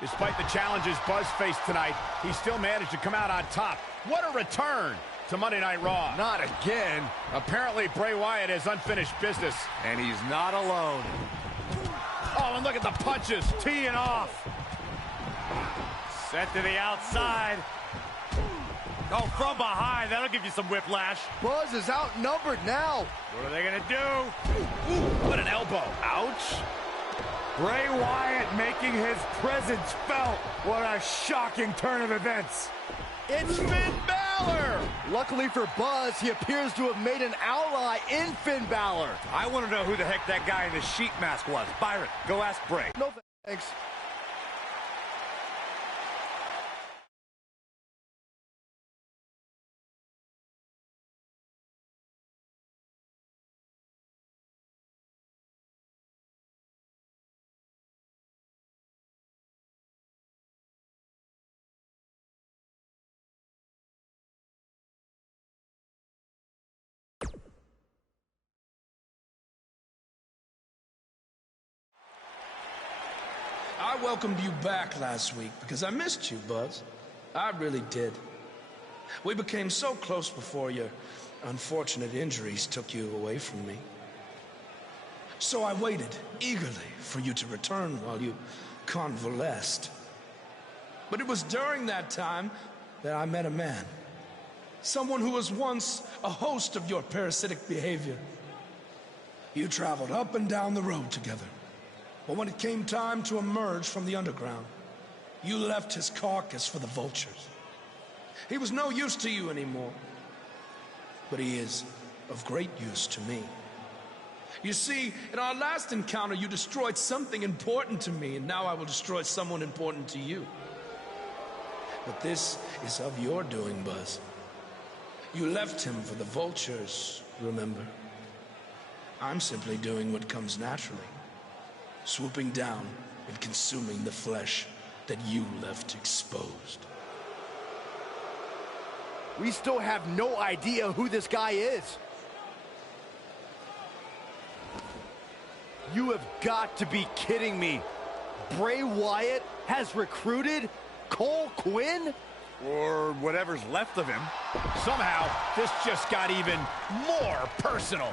Despite the challenges Buzz faced tonight, he still managed to come out on top. What a return to Monday Night Raw. Not again. Apparently, Bray Wyatt has unfinished business. And he's not alone. Oh, and look at the punches, teeing off. Set to the outside. Oh, from behind, that'll give you some whiplash. Buzz is outnumbered now. What are they gonna do? Ooh, what an elbow. Ouch. Bray Wyatt making his presence felt. What a shocking turn of events. It's Finn Balor. Luckily for Buzz, he appears to have made an ally in Finn Balor. I want to know who the heck that guy in the sheep mask was. Byron, go ask Bray. No thanks. I welcomed you back last week because I missed you, Buzz. I really did. We became so close before your unfortunate injuries took you away from me. So I waited eagerly for you to return while you convalesced. But it was during that time that I met a man. Someone who was once a host of your parasitic behavior. You traveled up and down the road together. But when it came time to emerge from the underground, you left his carcass for the vultures. He was no use to you anymore, but he is of great use to me. You see, in our last encounter, you destroyed something important to me, and now I will destroy someone important to you. But this is of your doing, Buzz. You left him for the vultures, remember? I'm simply doing what comes naturally. Swooping down and consuming the flesh that you left exposed. We still have no idea who this guy is. You have got to be kidding me. Bray Wyatt has recruited Cole Quinn? Or whatever's left of him. Somehow, this just got even more personal.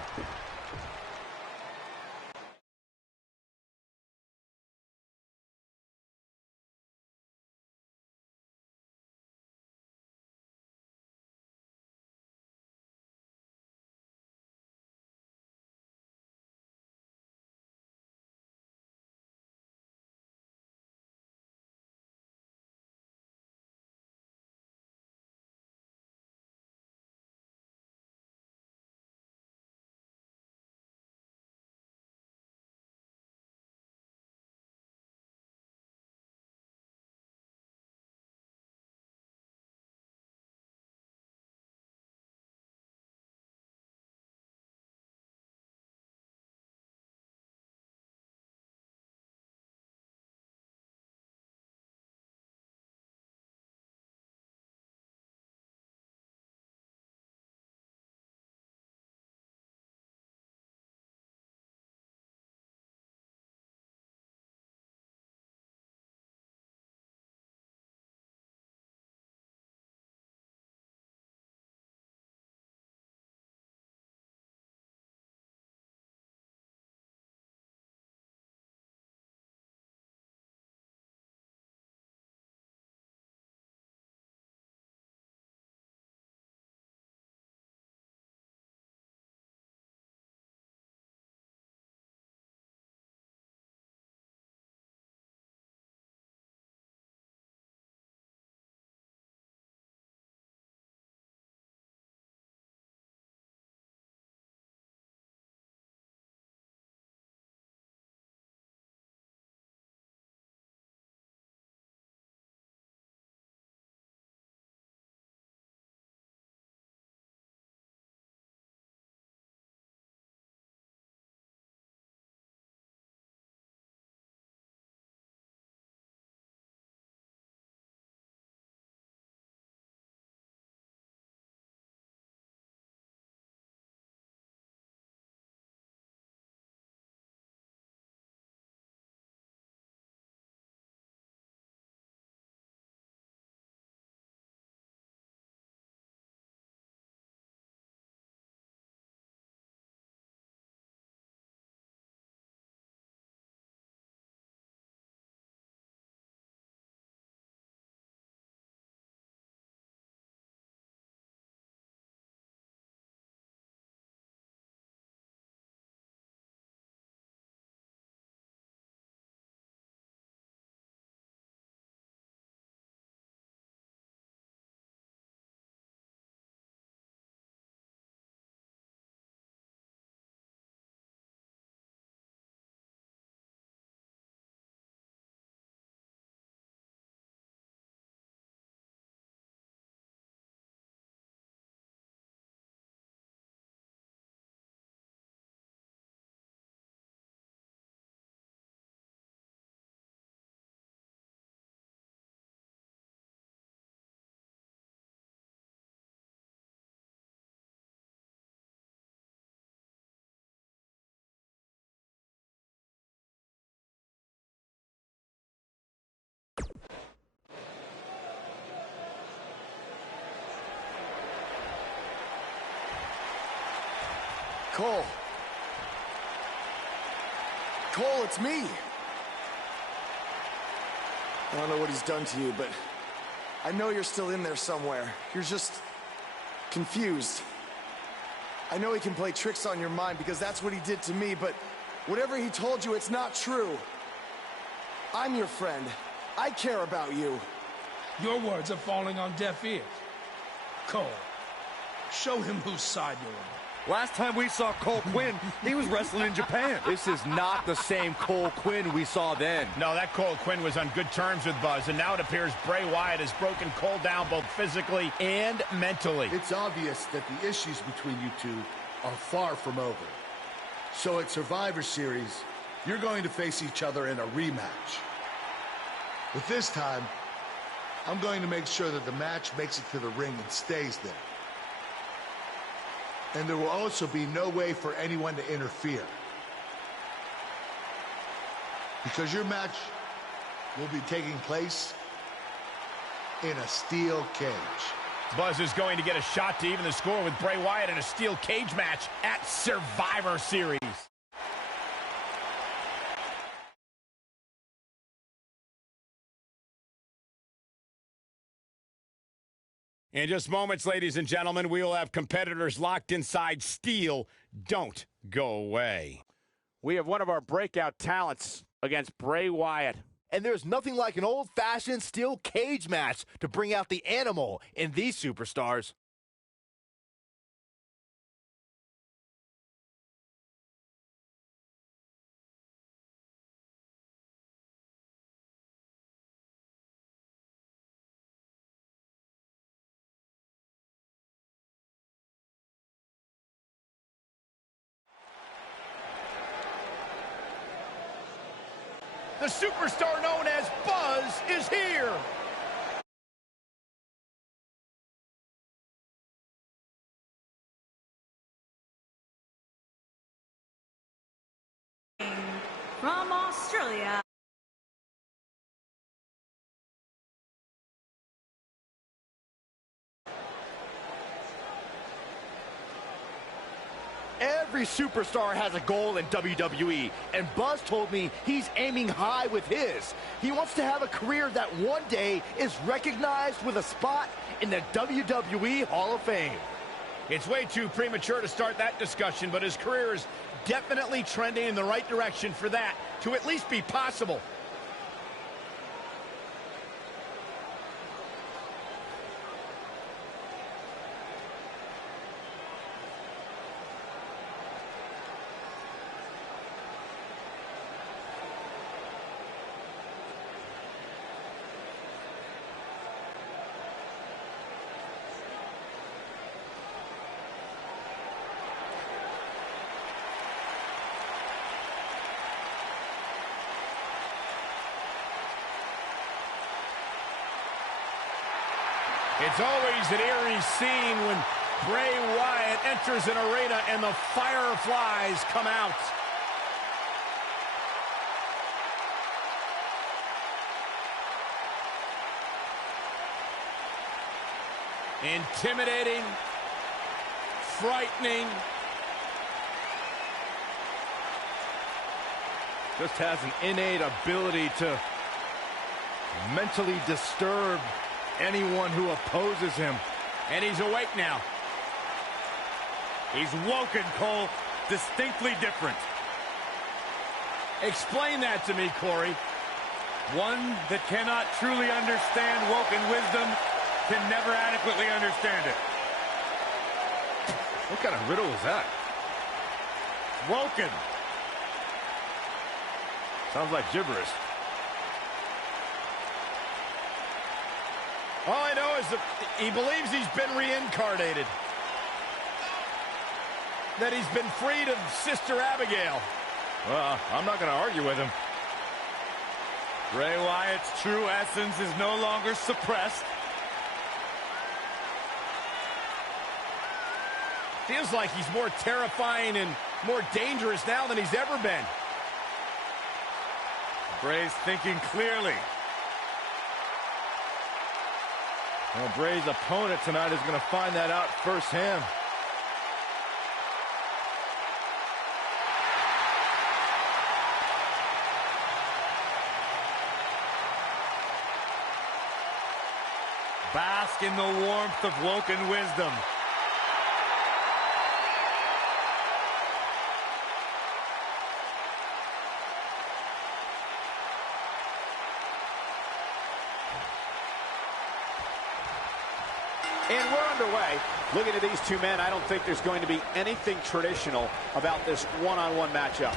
Cole. Cole, it's me. I don't know what he's done to you, but I know you're still in there somewhere. You're just confused. I know he can play tricks on your mind because that's what he did to me, but whatever he told you, it's not true. I'm your friend. I care about you. Your words are falling on deaf ears. Cole, show him whose side you're on. Last time we saw Cole Quinn, he was wrestling in Japan. This is not the same Cole Quinn we saw then. No, that Cole Quinn was on good terms with Buzz, and now it appears Bray Wyatt has broken Cole down both physically and mentally. It's obvious that the issues between you two are far from over. So at Survivor Series, you're going to face each other in a rematch. But this time, I'm going to make sure that the match makes it to the ring and stays there. And there will also be no way for anyone to interfere. Because your match will be taking place in a steel cage. Buzz is going to get a shot to even the score with Bray Wyatt in a steel cage match at Survivor Series. In just moments, ladies and gentlemen, we will have competitors locked inside steel. Don't go away. We have one of our breakout talents against Bray Wyatt. And there's nothing like an old-fashioned steel cage match to bring out the animal in these superstars. The superstar known as Buzz is here. From Australia. Every superstar has a goal in WWE, and Buzz told me he's aiming high with his. He wants to have a career that one day is recognized with a spot in the WWE Hall of Fame. It's way too premature to start that discussion, but his career is definitely trending in the right direction for that to at least be possible. It's always an eerie scene when Bray Wyatt enters an arena and the fireflies come out. Intimidating, frightening. Just has an innate ability to mentally disturb anyone who opposes him. And he's awake now. He's woken, Cole. Distinctly different. Explain that to me, Corey. One that cannot truly understand woken wisdom can never adequately understand it. What kind of riddle is that? Woken. Sounds like gibberish. All I know is that he believes he's been reincarnated. That he's been freed of Sister Abigail. Well, I'm not going to argue with him. Bray Wyatt's true essence is no longer suppressed. Feels like he's more terrifying and more dangerous now than he's ever been. Bray's thinking clearly. Well, Bray's opponent tonight is going to find that out firsthand. Bask in the warmth of Woken wisdom. And we're underway. Looking at these two men, I don't think there's going to be anything traditional about this one-on-one matchup.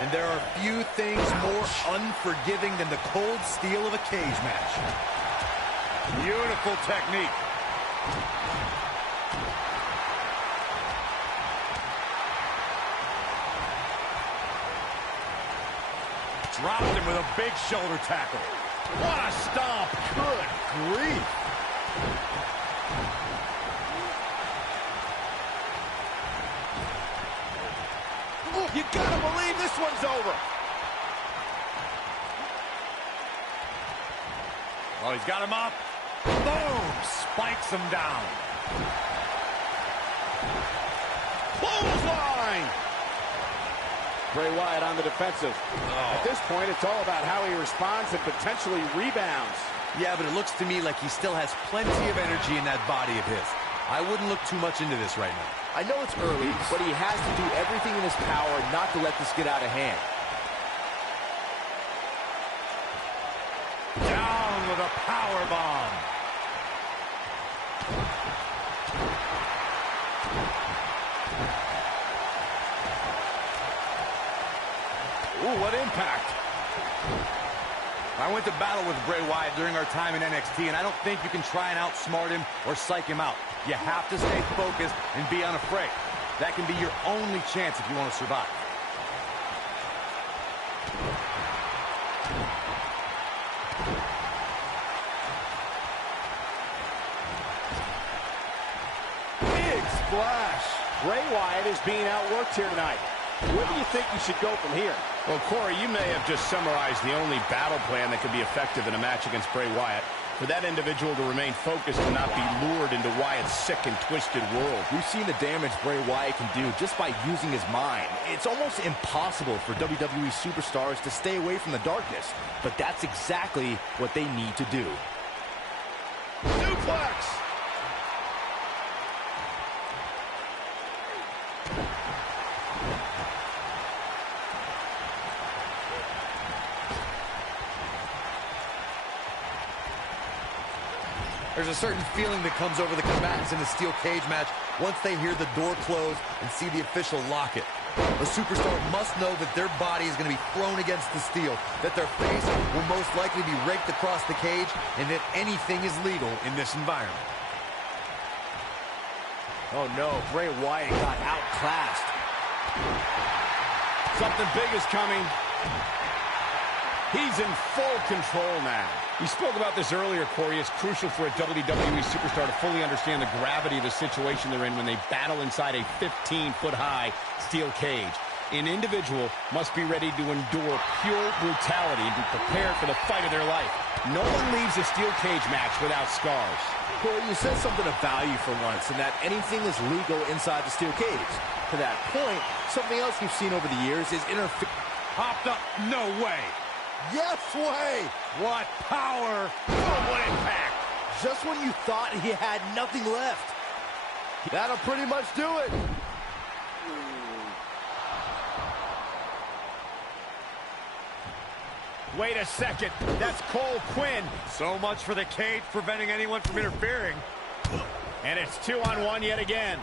And there are few things more unforgiving than the cold steel of a cage match. Beautiful technique. Dropped him with a big shoulder tackle. What a stomp. Good grief. You gotta believe this one's over. Oh, he's got him up. Boom! Spikes him down. Clothesline. Bray Wyatt on the defensive. At this point, it's all about how he responds and potentially rebounds. Yeah, but it looks to me like he still has plenty of energy in that body of his. I wouldn't look too much into this right now. I know it's early, but he has to do everything in his power not to let this get out of hand. Down with a power bomb. Ooh, what impact. I went to battle with Bray Wyatt during our time in NXT, and I don't think you can try and outsmart him or psych him out. You have to stay focused and be unafraid. That can be your only chance if you want to survive. Big splash. Bray Wyatt is being outworked here tonight. Where do you think you should go from here? Well, Corey, you may have just summarized the only battle plan that could be effective in a match against Bray Wyatt. For that individual to remain focused and not be lured into Wyatt's sick and twisted world. We've seen the damage Bray Wyatt can do just by using his mind. It's almost impossible for WWE superstars to stay away from the darkness, but that's exactly what they need to do. Suplex! There's a certain feeling that comes over the combatants in a steel cage match once they hear the door close and see the official lock it. A superstar must know that their body is going to be thrown against the steel, that their face will most likely be raked across the cage, and that anything is legal in this environment. Oh no, Bray Wyatt got outclassed. Something big is coming. He's in full control now. You spoke about this earlier, Corey. It's crucial for a WWE superstar to fully understand the gravity of the situation they're in when they battle inside a 15-foot-high steel cage. An individual must be ready to endure pure brutality and be prepared for the fight of their life. No one leaves a steel cage match without scars. Corey, you said something of value for once, and that anything is legal inside the steel cage. To that point, something else we've seen over the years is interference. Popped up. No way. Yes way! What power! Oh, what impact! Just when you thought he had nothing left. That'll pretty much do it. Wait a second. That's Cole Quinn. So much for the cage preventing anyone from interfering. And it's 2-on-1 yet again.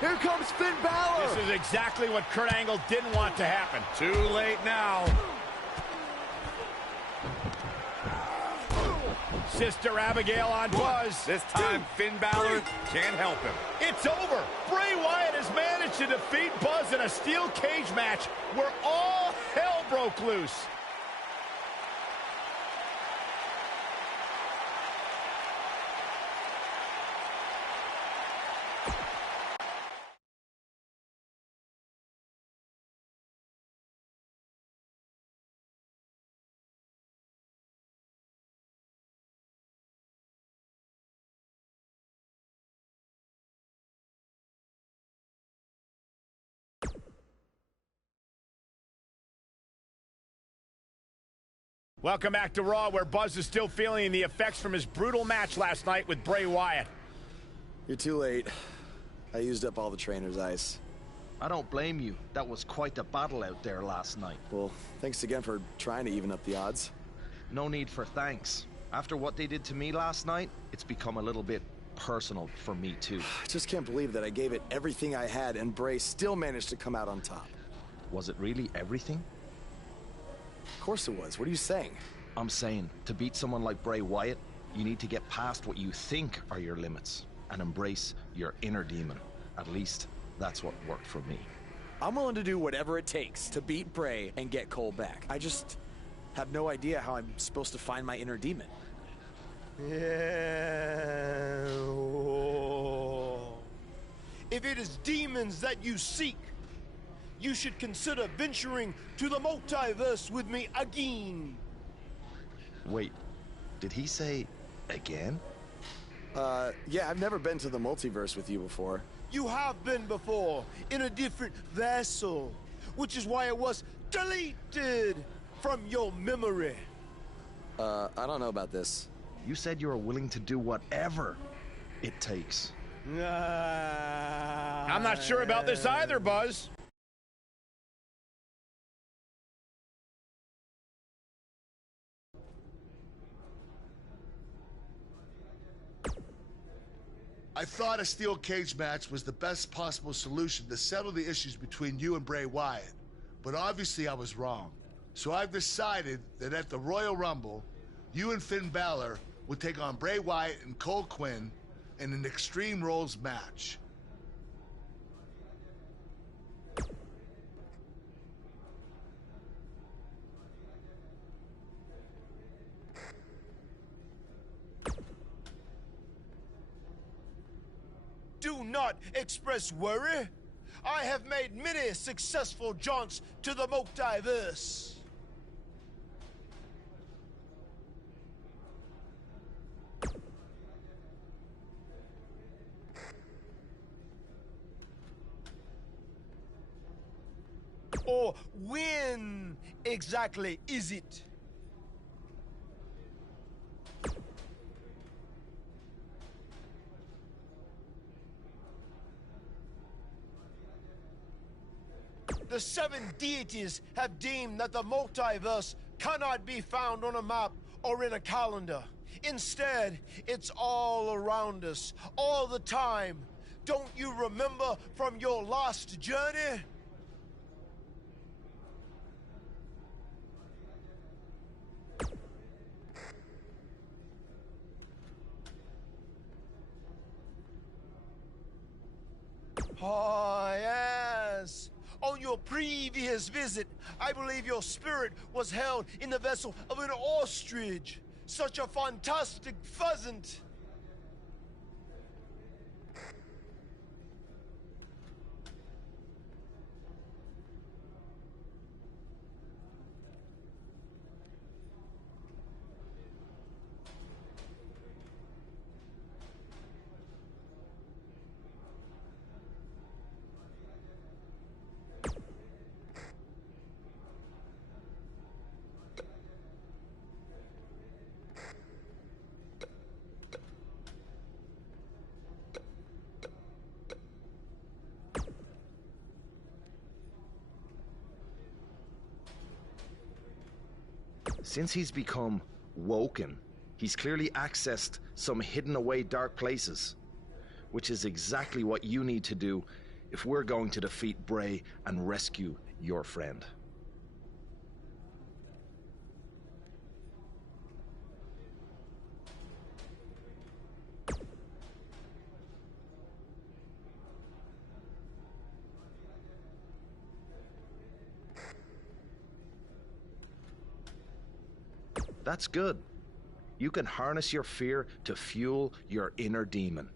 Here comes Finn Balor. This is exactly what Kurt Angle didn't want to happen. Too late now. Sister Abigail on Buzz. This time, Finn Balor can't help him. It's over. Bray Wyatt has managed to defeat Buzz in a steel cage match where all hell broke loose. Welcome back to Raw, where Buzz is still feeling the effects from his brutal match last night with Bray Wyatt. You're too late. I used up all the trainer's ice. I don't blame you. That was quite a battle out there last night. Well, thanks again for trying to even up the odds. No need for thanks. After what they did to me last night, it's become a little bit personal for me too. I just can't believe that I gave it everything I had and Bray still managed to come out on top. Was it really everything? Of course it was. What are you saying? I'm saying, to beat someone like Bray Wyatt, you need to get past what you think are your limits and embrace your inner demon. At least, that's what worked for me. I'm willing to do whatever it takes to beat Bray and get Cole back. I just have no idea how I'm supposed to find my inner demon. Yeah. If it is demons that you seek, you should consider venturing to the multiverse with me again. Wait, did he say again? Yeah, I've never been to the multiverse with you before. You have been before, in a different vessel, which is why it was deleted from your memory. I don't know about this. You said you were willing to do whatever it takes. I'm not sure about this either, Buzz. I thought a steel cage match was the best possible solution to settle the issues between you and Bray Wyatt, but obviously I was wrong. So I've decided that at the Royal Rumble, you and Finn Balor will take on Bray Wyatt and Cole Quinn in an Extreme Rules match. Do not express worry. I have made many successful jaunts to the multiverse. Or when exactly is it? The 7 deities have deemed that the multiverse cannot be found on a map or in a calendar. Instead, it's all around us, all the time. Don't you remember from your last journey? Oh, yes. On your previous visit, I believe your spirit was held in the vessel of an ostrich. Such a fantastic pheasant. Since he's become woken, he's clearly accessed some hidden away dark places, which is exactly what you need to do if we're going to defeat Bray and rescue your friend. That's good. You can harness your fear to fuel your inner demon.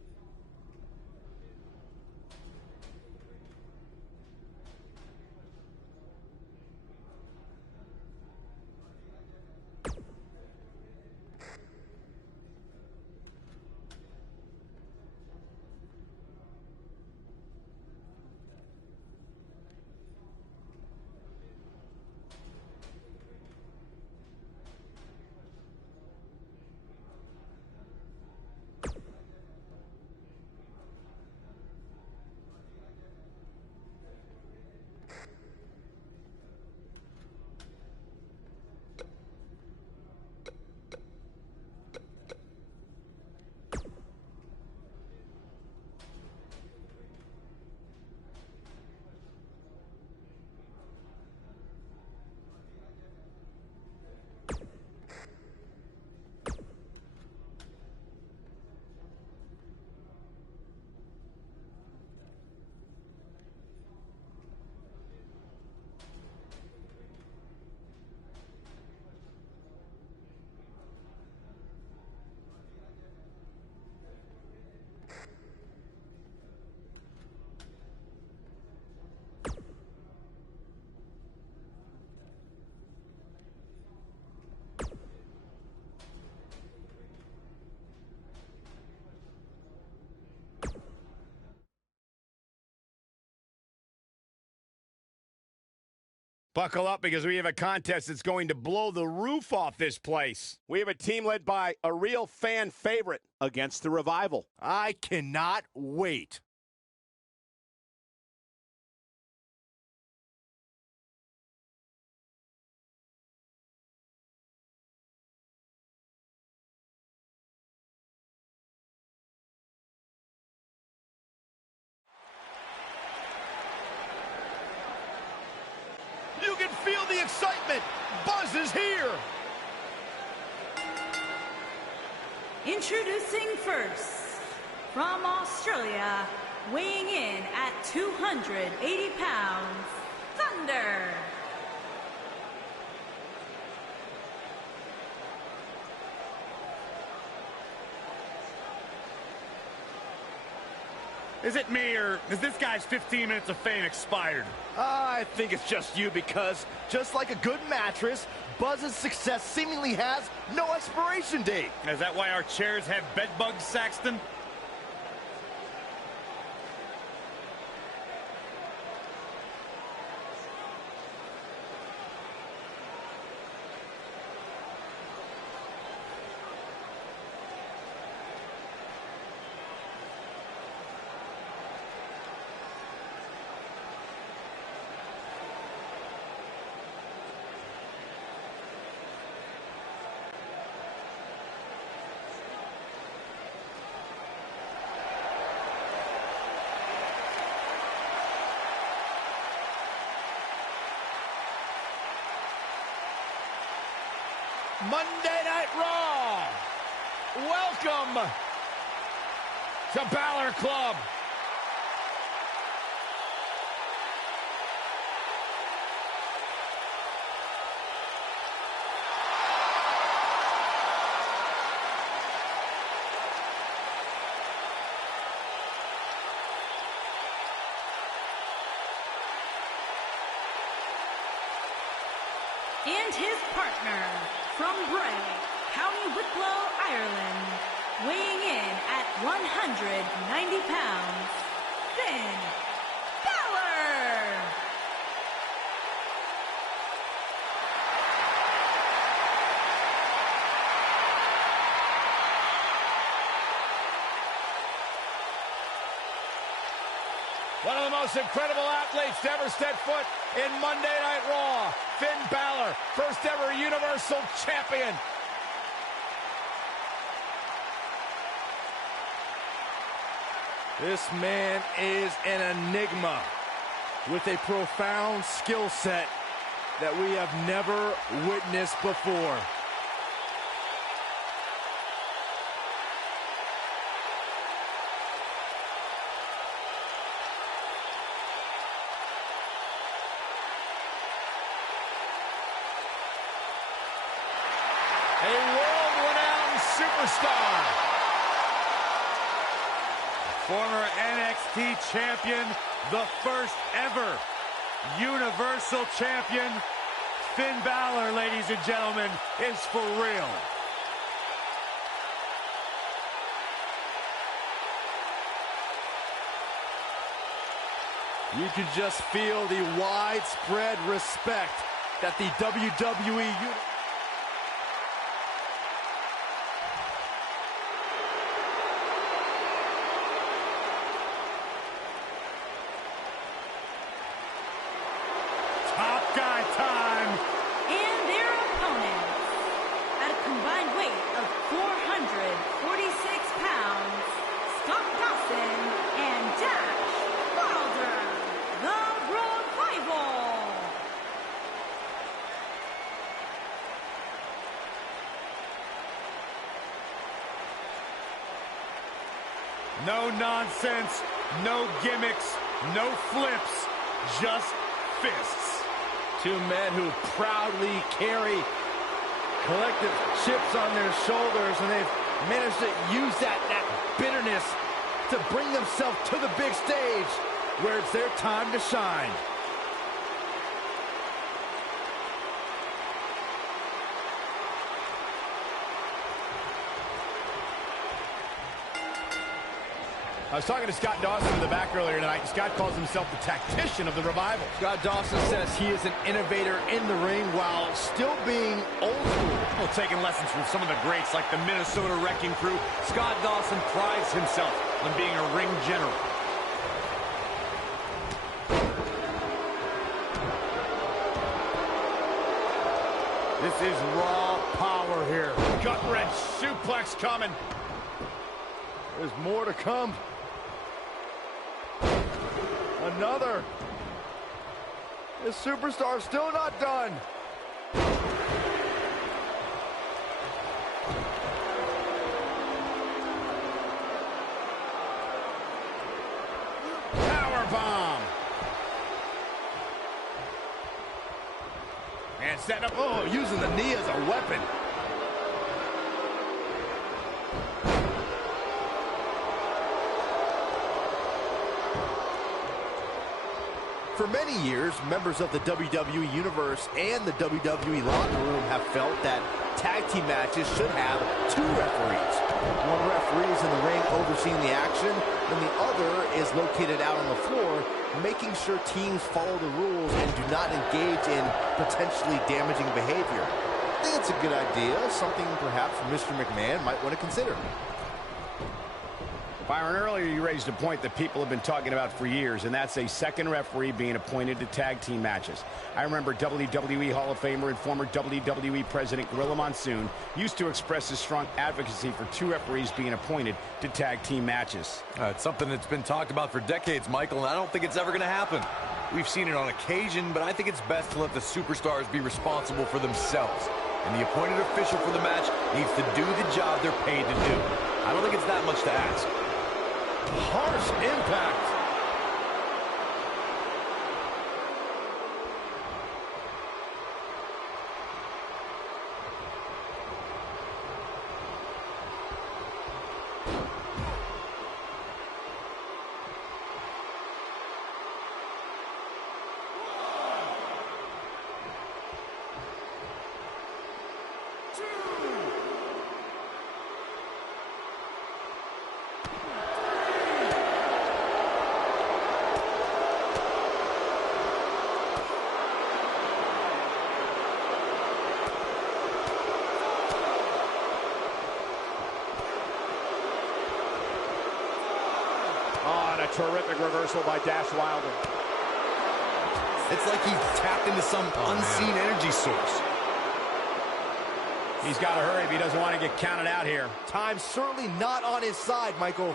Buckle up because we have a contest that's going to blow the roof off this place. We have a team led by a real fan favorite against the Revival. I cannot wait. You can feel the excitement. Buzz is here. Introducing first, from Australia, weighing in at 280 pounds, Thunder. Is it me, or is this guy's 15 minutes of fame expired? I think it's just you because, just like a good mattress, Buzz's success seemingly has no expiration date. Is that why our chairs have bed bugs, Saxton? Monday Night Raw. Welcome to Balor Club. And his partner, from Bray, County Wicklow, Ireland, weighing in at 190 pounds, Finn Balor! One of the most incredible athletes to ever step foot in Monday Night Raw, Finn Balor, first ever Universal Champion. This man is an enigma with a profound skill set that we have never witnessed before. A world-renowned superstar. Former NXT champion, the first ever Universal Champion, Finn Balor, ladies and gentlemen, is for real. You can just feel the widespread respect that the WWE Top guy time. And their opponents, at a combined weight of 446 pounds, Scott Dawson and Dash Wilder, the Revival. No nonsense, no gimmicks, no flips, just fists. Two men who proudly carry collective chips on their shoulders, and they've managed to use that bitterness to bring themselves to the big stage where it's their time to shine. I was talking to Scott Dawson in the back earlier tonight, and Scott calls himself the tactician of the Revival. Scott Dawson says he is an innovator in the ring while still being old school. Well, taking lessons from some of the greats like the Minnesota Wrecking Crew, Scott Dawson prides himself on being a ring general. This is raw power here. Gut wrench suplex coming. There's more to come. Another. This superstar still not done. Power bomb. And setting up. Oh, using the knee as a weapon. For many years, members of the WWE Universe and the WWE locker room have felt that tag team matches should have two referees. One referee is in the ring overseeing the action, and the other is located out on the floor, making sure teams follow the rules and do not engage in potentially damaging behavior. I think it's a good idea, something perhaps Mr. McMahon might want to consider. Byron, earlier you raised a point that people have been talking about for years, and that's a second referee being appointed to tag team matches. I remember WWE Hall of Famer and former WWE President Gorilla Monsoon used to express his strong advocacy for two referees being appointed to tag team matches. It's something that's been talked about for decades, Michael, and I don't think it's ever going to happen. We've seen it on occasion, but I think it's best to let the superstars be responsible for themselves. And the appointed official for the match needs to do the job they're paid to do. I don't think it's that much to ask. Harsh impact. Terrific reversal by Dash Wilder. It's like he's tapped into some unseen energy source. He's got to hurry if he doesn't want to get counted out here. Time's certainly not on his side, Michael.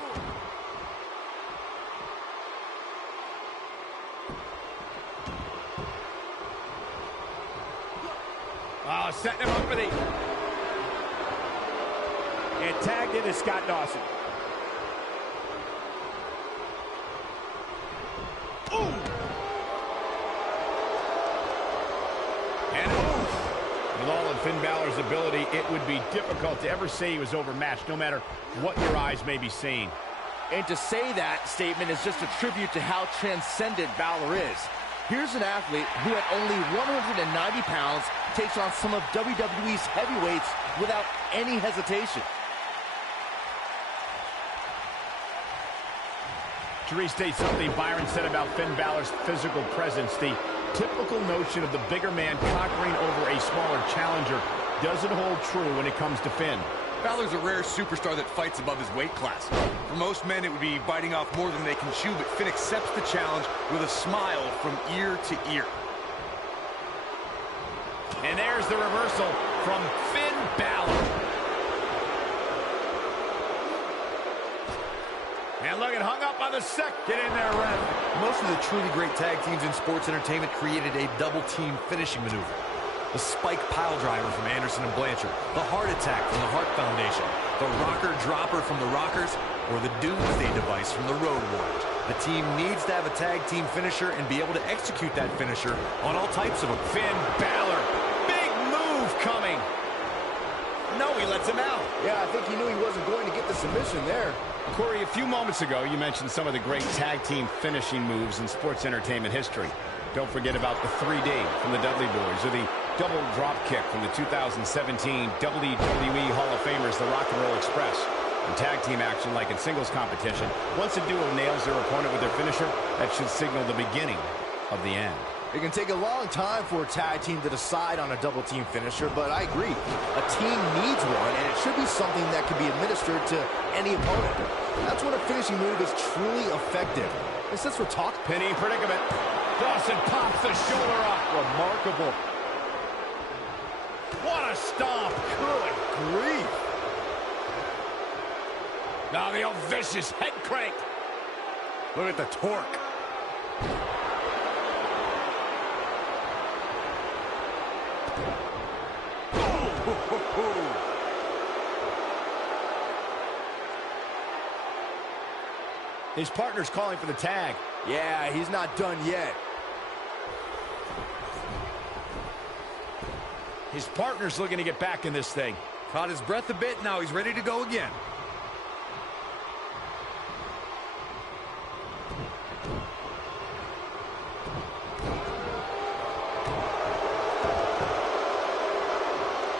Oh, setting him up for the... And tagged in is Scott Dawson. With all of Finn Balor's ability, it would be difficult to ever say he was overmatched, no matter what your eyes may be seeing. And to say that statement is just a tribute to how transcendent Balor is. Here's an athlete who at only 190 pounds takes on some of WWE's heavyweights without any hesitation. To restate something Byron said about Finn Balor's physical presence, the typical notion of the bigger man conquering over a smaller challenger doesn't hold true when it comes to Finn. Balor's a rare superstar that fights above his weight class. For most men, it would be biting off more than they can chew, but Finn accepts the challenge with a smile from ear to ear. And there's the reversal from Finn Balor. And look, it hung up on the second. Get in there, Red. Most of the truly great tag teams in sports entertainment created a double-team finishing maneuver. The spike pile driver from Anderson and Blanchard, the heart attack from the Hart Foundation, the rocker dropper from the Rockers, or the Doomsday device from the Road Warriors. The team needs to have a tag team finisher and be able to execute that finisher on all types of them. Finn Balor, big move coming. No, he lets him out. Yeah, I think he knew he wasn't going to get the submission there. Corey, a few moments ago, you mentioned some of the great tag team finishing moves in sports entertainment history. Don't forget about the 3D from the Dudley Boys, or the double drop kick from the 2017 WWE Hall of Famers, the Rock and Roll Express. In tag team action, like in singles competition, once a duo nails their opponent with their finisher, that should signal the beginning of the end. It can take a long time for a tag team to decide on a double team finisher, but I agree. A team needs one, and it should be something that can be administered to any opponent. That's when a finishing move is truly effective. And since we're talking... Pinning predicament. Dawson pops the shoulder up. Remarkable. What a stomp. Good grief. Now the old vicious head crank. Look at the torque. His partner's calling for the tag. Yeah, he's not done yet. His partner's looking to get back in this thing. Caught his breath a bit, now he's ready to go again.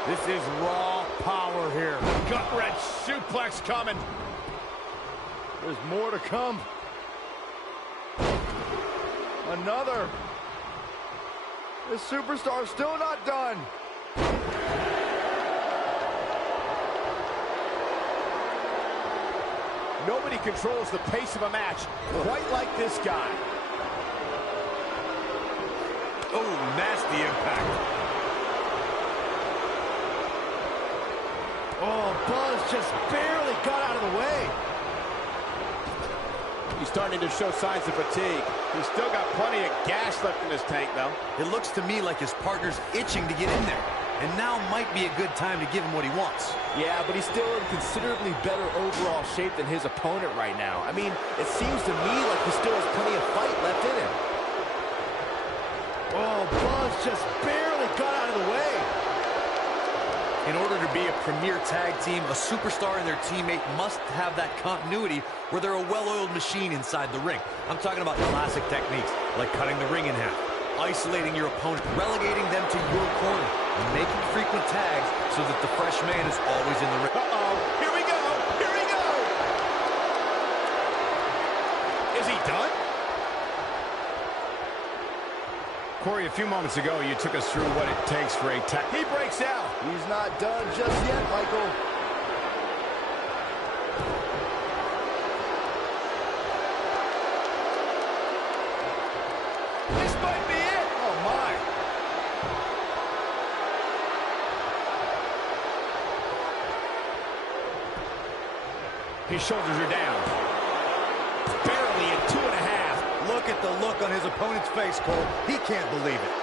This is raw power here. Gut-wrench suplex coming. There's more to come. Another. This superstar's still not done. Nobody controls the pace of a match quite like this guy. Oh, nasty impact. Oh, Buzz just barely got out of the way. He's starting to show signs of fatigue. He's still got plenty of gas left in his tank, though. It looks to me like his partner's itching to get in there. And now might be a good time to give him what he wants. Yeah, but he's still in considerably better overall shape than his opponent right now. I mean, it seems to me like he still has plenty of fight left in him. Oh, Buzz just barely got out of the way. In order to be a premier tag team, a superstar and their teammate must have that continuity where they're a well-oiled machine inside the ring. I'm talking about classic techniques like cutting the ring in half, isolating your opponent, relegating them to your corner, and making frequent tags so that the fresh man is always in the ring. Uh-oh, here we go, here we go! Is he done? Corey, a few moments ago, you took us through what it takes for a tag. He breaks out. He's not done just yet, Michael. This might be it. Oh, my. His shoulders are down. Barely at 2.5. Look at the look on his opponent's face, Cole. He can't believe it.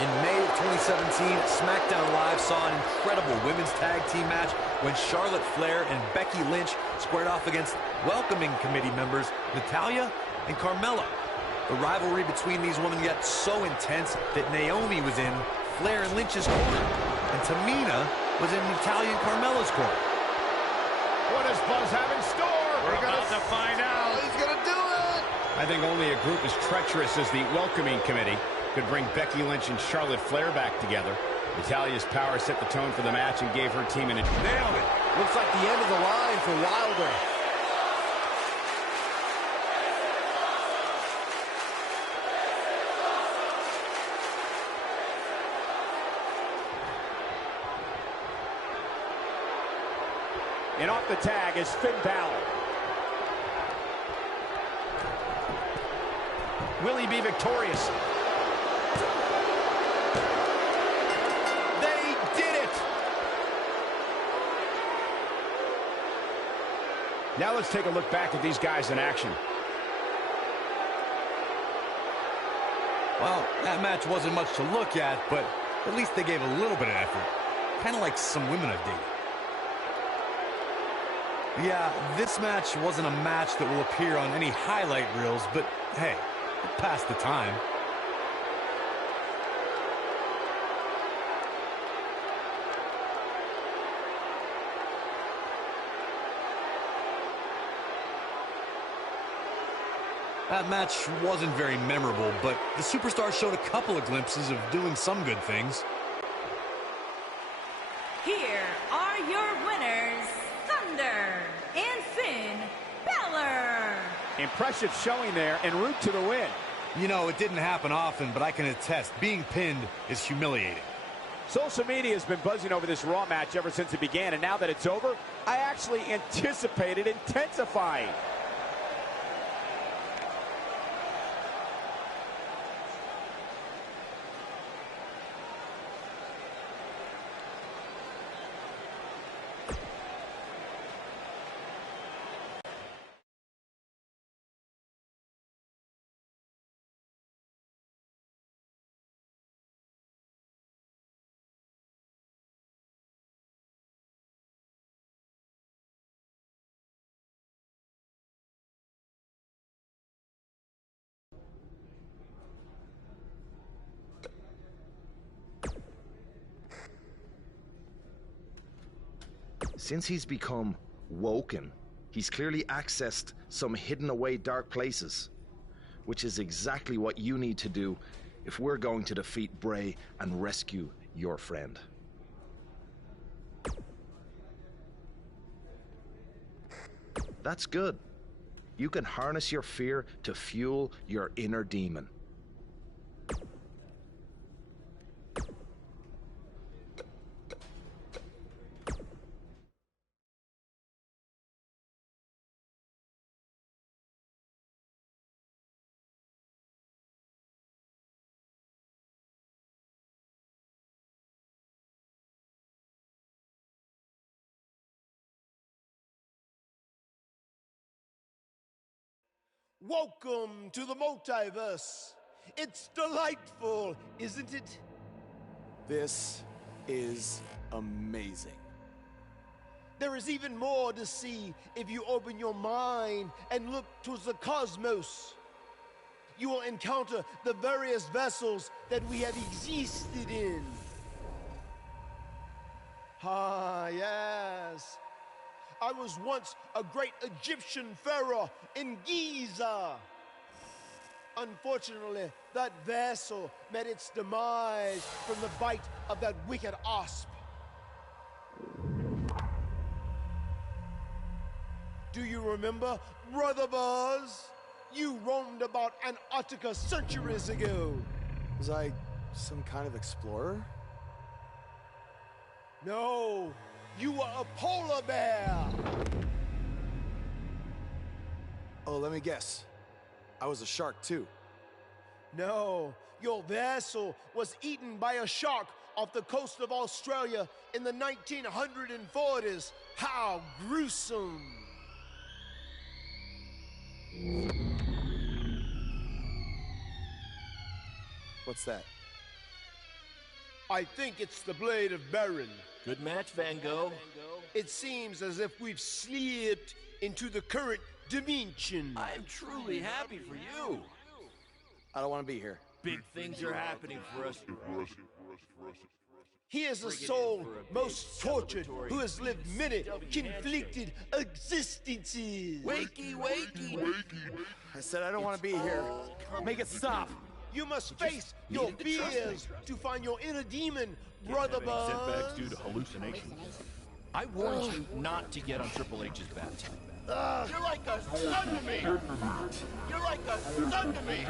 In May of 2017, SmackDown Live saw an incredible women's tag team match when Charlotte Flair and Becky Lynch squared off against welcoming committee members Natalya and Carmella. The rivalry between these women got so intense that Naomi was in Flair and Lynch's corner, and Tamina was in Natalya and Carmella's corner. What does Buzz have in store? We're about to find out. He's gonna do it. I think only a group as treacherous as the welcoming committee could bring Becky Lynch and Charlotte Flair back together. Natalya's power set the tone for the match and gave her team an advantage. Nailed it. Looks like the end of the line for Wilder. And off the tag is Finn Balor. Will he be victorious? They did it! Now let's take a look back at these guys in action. Well, that match wasn't much to look at, but at least they gave a little bit of effort. Kind of like some women I've dated. Yeah, this match wasn't a match that will appear on any highlight reels, but hey, it passed the time. That match wasn't very memorable, but the superstars showed a couple of glimpses of doing some good things. Here are your winners, Thunder impressive showing there en route to the win. You know, it didn't happen often, but I can attest, being pinned is humiliating. Social media has been buzzing over this Raw match ever since it began, and now that it's over, I actually anticipate it intensifying. Since he's become woken, he's clearly accessed some hidden away dark places, which is exactly what you need to do if we're going to defeat Bray and rescue your friend. That's good. You can harness your fear to fuel your inner demon. Welcome to the multiverse. It's delightful, isn't it? This is amazing. There is even more to see if you open your mind and look towards the cosmos. You will encounter the various vessels that we have existed in. Ah, yes. I was once a great Egyptian pharaoh in Giza. Unfortunately, that vessel met its demise from the bite of that wicked asp. Do you remember, Brother Buzz? You roamed about Antarctica centuries ago. Was I some kind of explorer? No, you were a polar bear. Oh, let me guess. I was a shark too. No, your vessel was eaten by a shark off the coast of Australia in the 1940s. How gruesome. What's that? I think it's the blade of Baron. Good match, Van Gogh. It seems as if we've slipped into the current dimension. I'm truly happy for you. I don't want to be here. Big things are happening for us. He is a soul most tortured who has lived many conflicted existences. Wakey, wakey. I said I don't want to be here. Make it stop. You must face your fears to find your inner demon, Brother Buzz. Setbacks due to hallucinations. I warned you not to get on Triple H's bad time. You're like a son to me. You're like a son to me.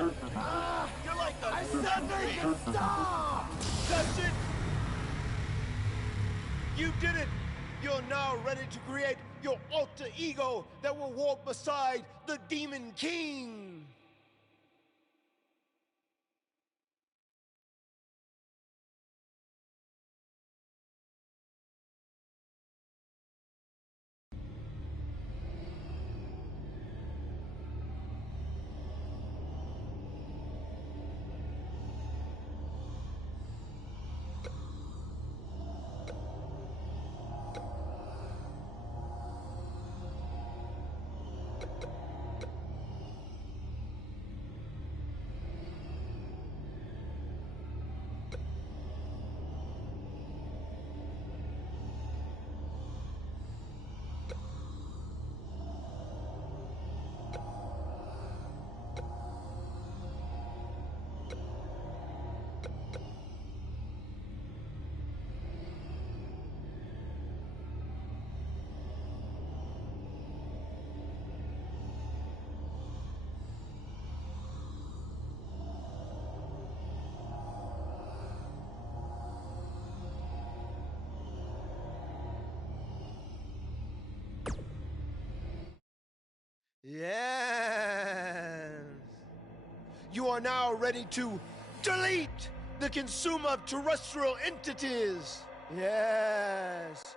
You're like a son to me. Stop! That's it! You did it! You're now ready to create your alter ego that will walk beside the Demon King! You are now ready to delete the consumer of terrestrial entities. Yes.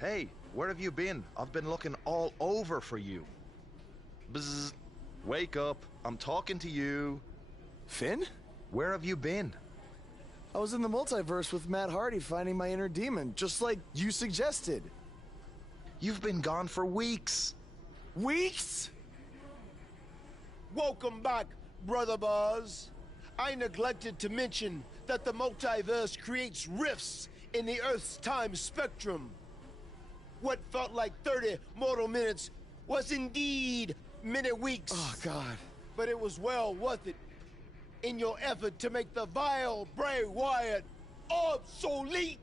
Hey, where have you been? I've been looking all over for you. Bzzz. Wake up. I'm talking to you. Finn? Where have you been? I was in the multiverse with Matt Hardy finding my inner demon, just like you suggested. You've been gone for weeks. Weeks? Welcome back, Brother Buzz. I neglected to mention that the multiverse creates rifts in the Earth's time spectrum. What felt like 30 mortal minutes was indeed many weeks. Oh, God. But it was well worth it in your effort to make the vile Bray Wyatt obsoleta.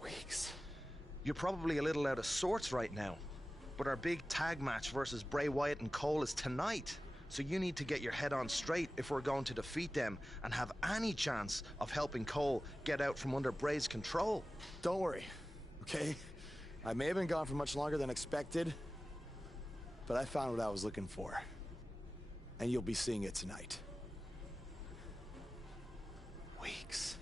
Weeks. You're probably a little out of sorts right now, but our big tag match versus Bray Wyatt and Cole is tonight. So you need to get your head on straight if we're going to defeat them and have any chance of helping Cole get out from under Bray's control. Don't worry, okay? I may have been gone for much longer than expected, but I found what I was looking for. And you'll be seeing it tonight. Weeks.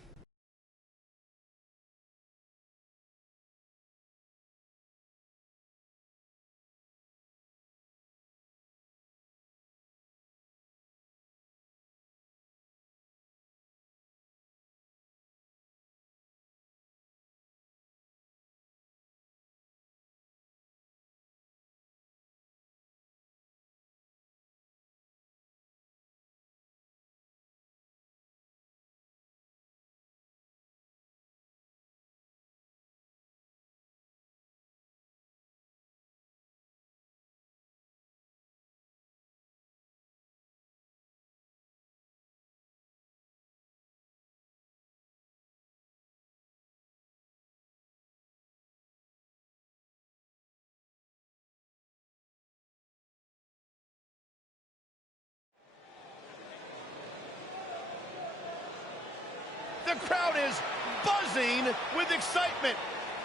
The crowd is buzzing with excitement.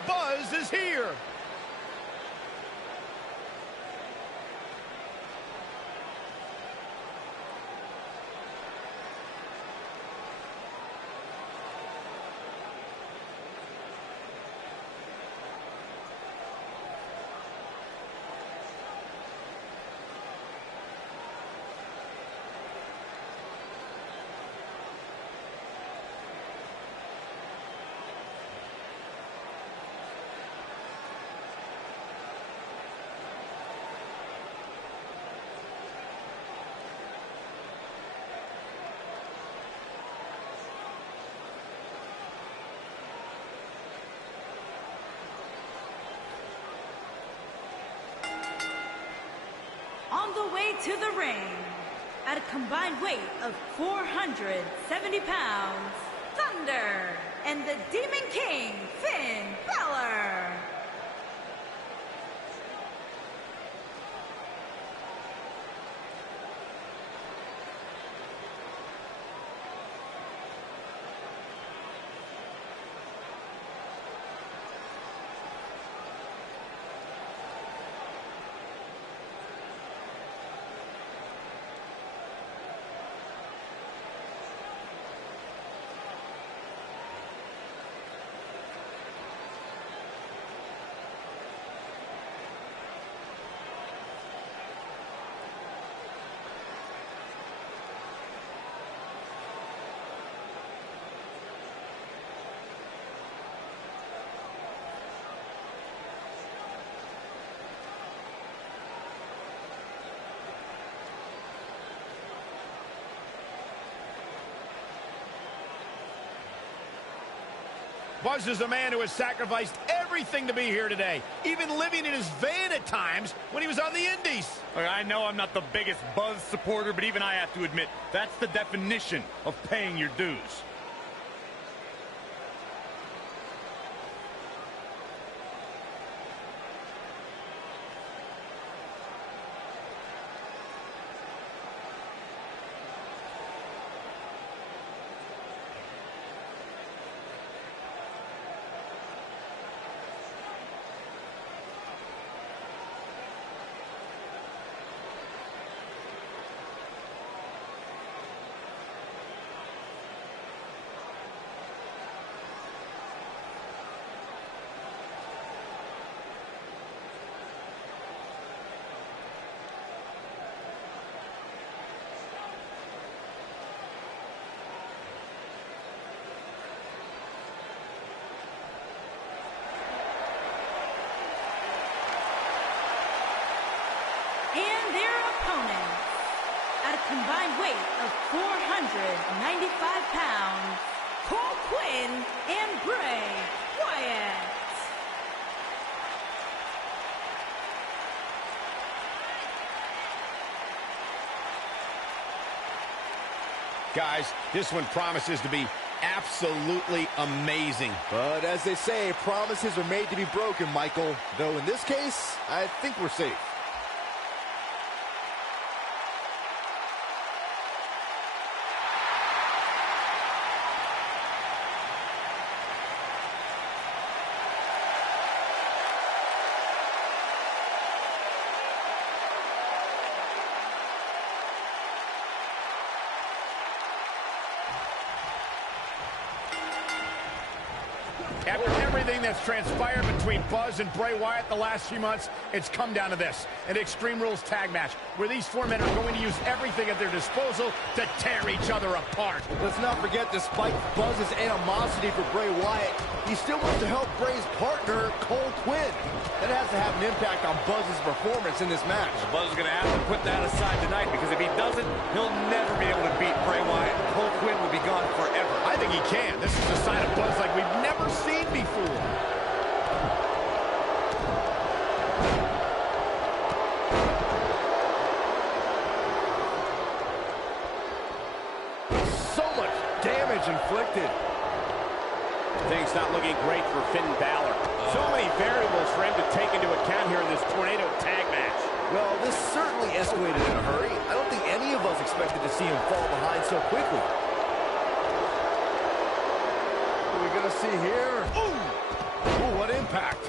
Buzz is here. On the way to the ring, at a combined weight of 470 pounds, Thunder and the Demon King, Finn Balor. Buzz is a man who has sacrificed everything everything to be here today, even living in his van at times when he was on the Indies. Look, I know I'm not the biggest Buzz supporter, but even I have to admit, that's the definition of paying your dues. And their opponents, at a combined weight of 495 pounds, Cole Quinn and Bray Wyatt. Guys, this one promises to be absolutely amazing. But as they say, promises are made to be broken, Michael. Though in this case, I think we're safe. After everything that's transpired between Buzz and Bray Wyatt the last few months, it's come down to this, an Extreme Rules tag match, where these four men are going to use everything at their disposal to tear each other apart. Let's not forget, despite Buzz's animosity for Bray Wyatt, he still wants to help Bray's partner, Cole Quinn. That has to have an impact on Buzz's performance in this match. Buzz is going to have to put that aside tonight, because if he doesn't, he'll never be able to beat Bray Wyatt. Cole Quinn will be gone forever. I think he can. This is a sign of Buzz like we've never seen before. So much damage inflicted. Things not looking great for Finn Balor. So many variables for him to take into account here in this tornado tag match. Well, this certainly escalated in a hurry. I don't think any of us expected to see him fall behind so quickly. What are we going to see here? Ooh, what impact.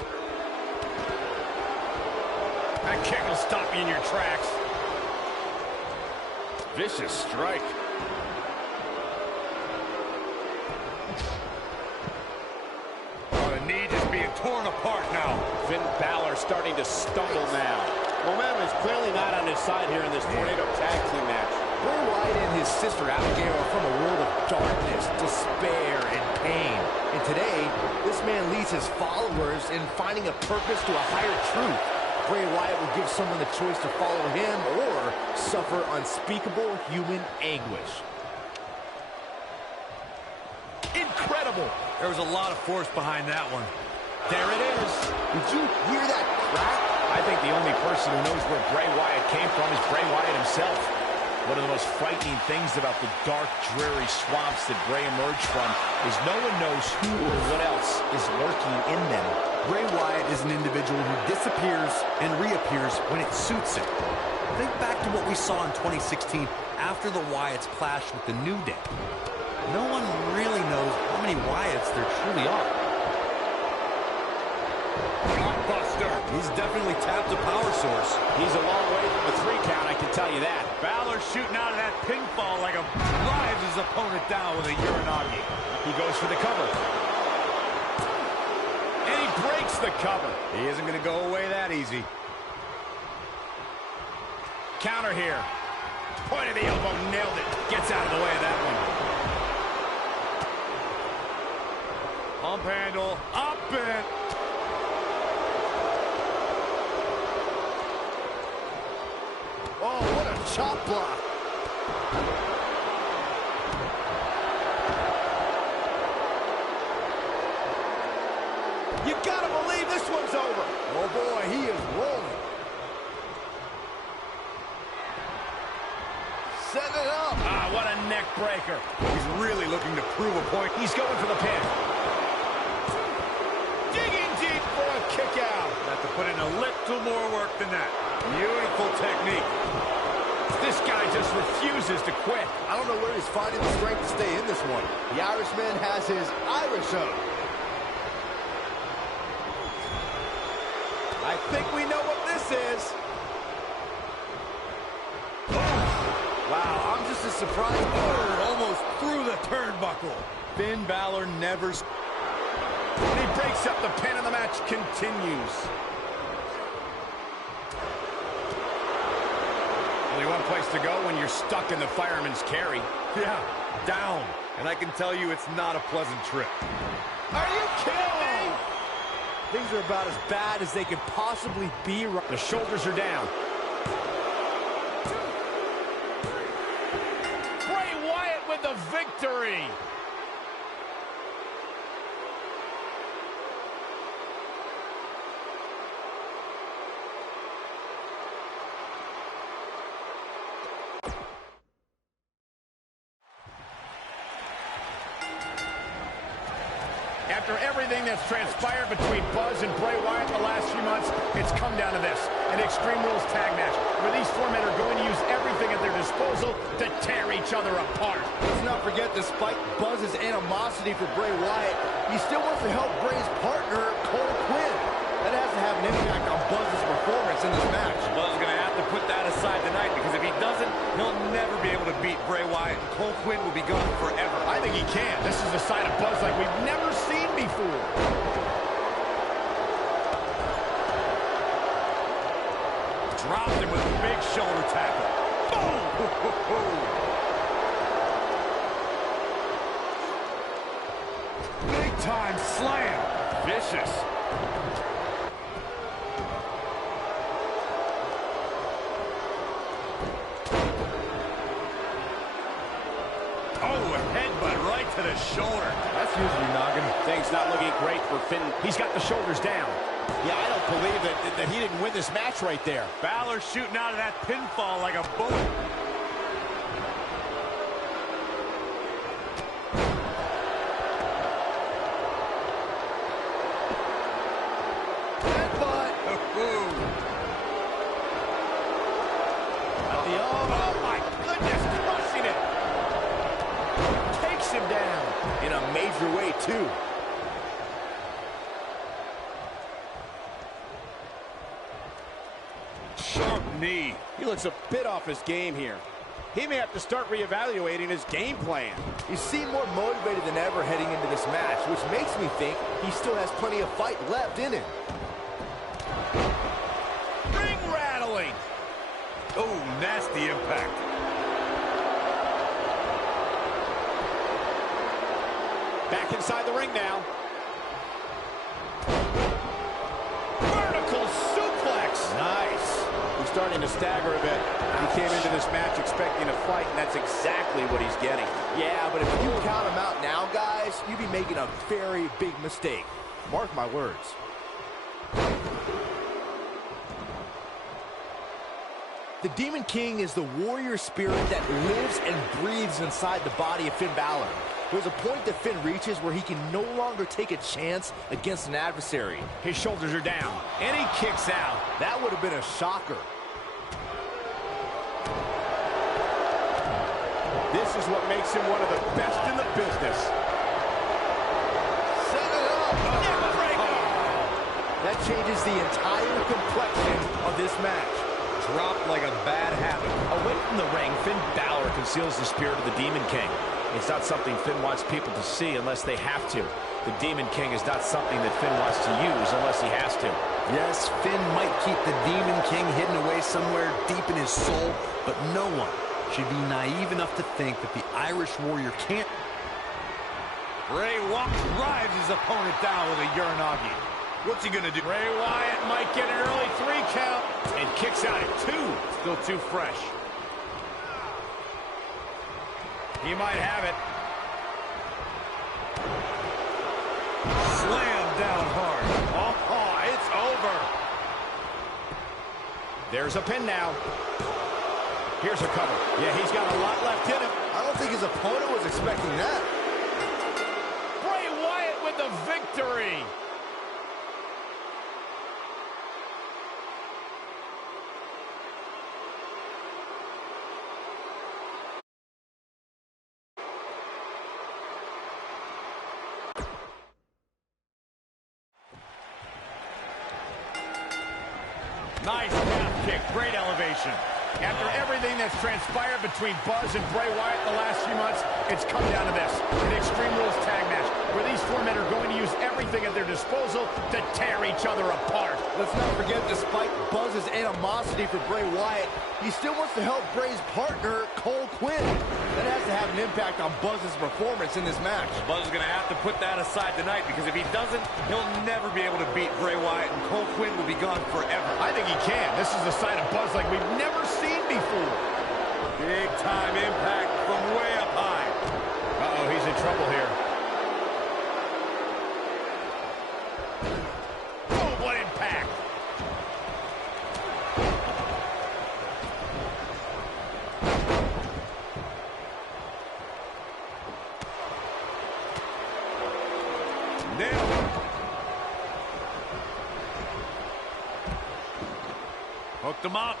That kick will stop you in your tracks. Vicious strike. Knee just being torn apart now. Finn Balor starting to stumble now. Momentum is clearly not on his side here in this tornado tag team match. Bray Wyatt and his sister Abigail are from a world of darkness, despair, and pain. And today, this man leads his followers in finding a purpose to a higher truth. Bray Wyatt will give someone the choice to follow him or suffer unspeakable human anguish. Incredible. There was a lot of force behind that one. There it is. Did you hear that crack? I think the only person who knows where Bray Wyatt came from is Bray Wyatt himself. One of the most frightening things about the dark, dreary swamps that Bray emerged from is no one knows who or what else is lurking in them. Bray Wyatt is an individual who disappears and reappears when it suits him. Think back to what we saw in 2016 after the Wyatts clashed with the New Day. No one really knows how many Wyatts there truly are. Blockbuster. He's definitely tapped a power source. He's a long way from the 3 count, I can tell you that. Balor shooting out of that pinfall like a drives his opponent down with a Uranagi. He goes for the cover. And he breaks the cover. He isn't going to go away that easy. Counter here. Point of the elbow, nailed it. Gets out of the way of that one. Pump handle, up it. Oh, what a chop block. You gotta believe over. Oh, boy, he is rolling. Set it up. Ah, what a neck breaker. He's really looking to prove a point. He's going for the pin. Digging deep for a kick out. Have to put in a little more work than that. Beautiful technique. This guy just refuses to quit. I don't know where he's finding the strength to stay in this one. The Irishman has his Irish up. I think we know what this is. Wow, I'm just as surprised. Oh, almost through the turnbuckle. Finn Balor never... And he breaks up the pin and the match continues. Only one place to go when you're stuck in the fireman's carry. Yeah, down. And I can tell you it's not a pleasant trip. Are you kidding me? Things are about as bad as they could possibly be. The shoulders are down. Bray Wyatt with the victory. After everything that's transpired between Buzz and Bray Wyatt the last few months, it's come down to this, an Extreme Rules tag match, where these four men are going to use everything at their disposal to tear each other apart. Let's not forget, despite Buzz's animosity for Bray Wyatt, he still wants to help Bray's partner, Cole Quinn. That has to have an impact on Buzz's performance in this match. Buzz is going to have to put that aside tonight, because if he doesn't, he'll never be able to beat Bray Wyatt, and Cole Quinn will be gone forever. I think he can. This is a side of Buzz like we've never seen before. Dropped him with a big shoulder tackle. Boom! Big time slam. Vicious. Oh, a headbutt right to the shoulder. That's usually noggin. Things not looking great for Finn. He's got the shoulders down. Yeah, I don't believe that he didn't win this match right there. Balor shooting out of that pinfall like a bullet. Headbutt. Oh, my goodness, crushing it. Takes him down. In a major way, too. Sharp knee. He looks a bit off his game here. He may have to start reevaluating his game plan. He seemed more motivated than ever heading into this match, which makes me think he still has plenty of fight left in him. Ring rattling. Oh, nasty impact. Back inside the ring now. Vertical suplex. Nice. He's starting to stagger a bit. He came into this match expecting a fight, and that's exactly what he's getting. Yeah, but if you count him out now, guys, you'd be making a very big mistake. Mark my words. The Demon King is the warrior spirit that lives and breathes inside the body of Finn Balor. There's a point that Finn reaches where he can no longer take a chance against an adversary. His shoulders are down, and he kicks out. That would have been a shocker. This is what makes him one of the best in the business. Set it up. Neckbreaker. That changes the entire complexion of this match. Dropped like a bad habit. Away from the ring, Finn Balor conceals the spirit of the Demon King. It's not something Finn wants people to see unless they have to. The Demon King is not something that Finn wants to use unless he has to. Yes, Finn might keep the Demon King hidden away somewhere deep in his soul, but no one should be naive enough to think that the Irish Warrior can't. Bray Wyatt drives his opponent down with a Uranagi. What's he gonna do? Bray Wyatt might get an early 3 count and kicks out at 2. Still too fresh. He might have it. Slam down hard. Oh, it's over. There's a pin now. Here's a cover. Yeah, he's got a lot left in him. I don't think his opponent was expecting that. Bray Wyatt with the victory. Nice calf kick. Great elevation. After everything that's transpired between Buzz and Bray Wyatt the last few months, it's come down to this. An Extreme Rules tag match where these four men are going to use everything at their disposal to tear each other apart. Let's not forget, despite Buzz's animosity for Bray Wyatt, he still wants to help Bray's partner, Cole Quinn. That has to have an impact on Buzz's performance in this match. Buzz is going to have to put that aside tonight, because if he doesn't, he'll never be able to beat Bray Wyatt, and Cole Quinn will be gone forever. I think he can. This is a side of Buzz like we've never seen before. Big time impact from way up high. Uh-oh, he's in trouble here. Oh, what impact. Nailed it. Hooked him up.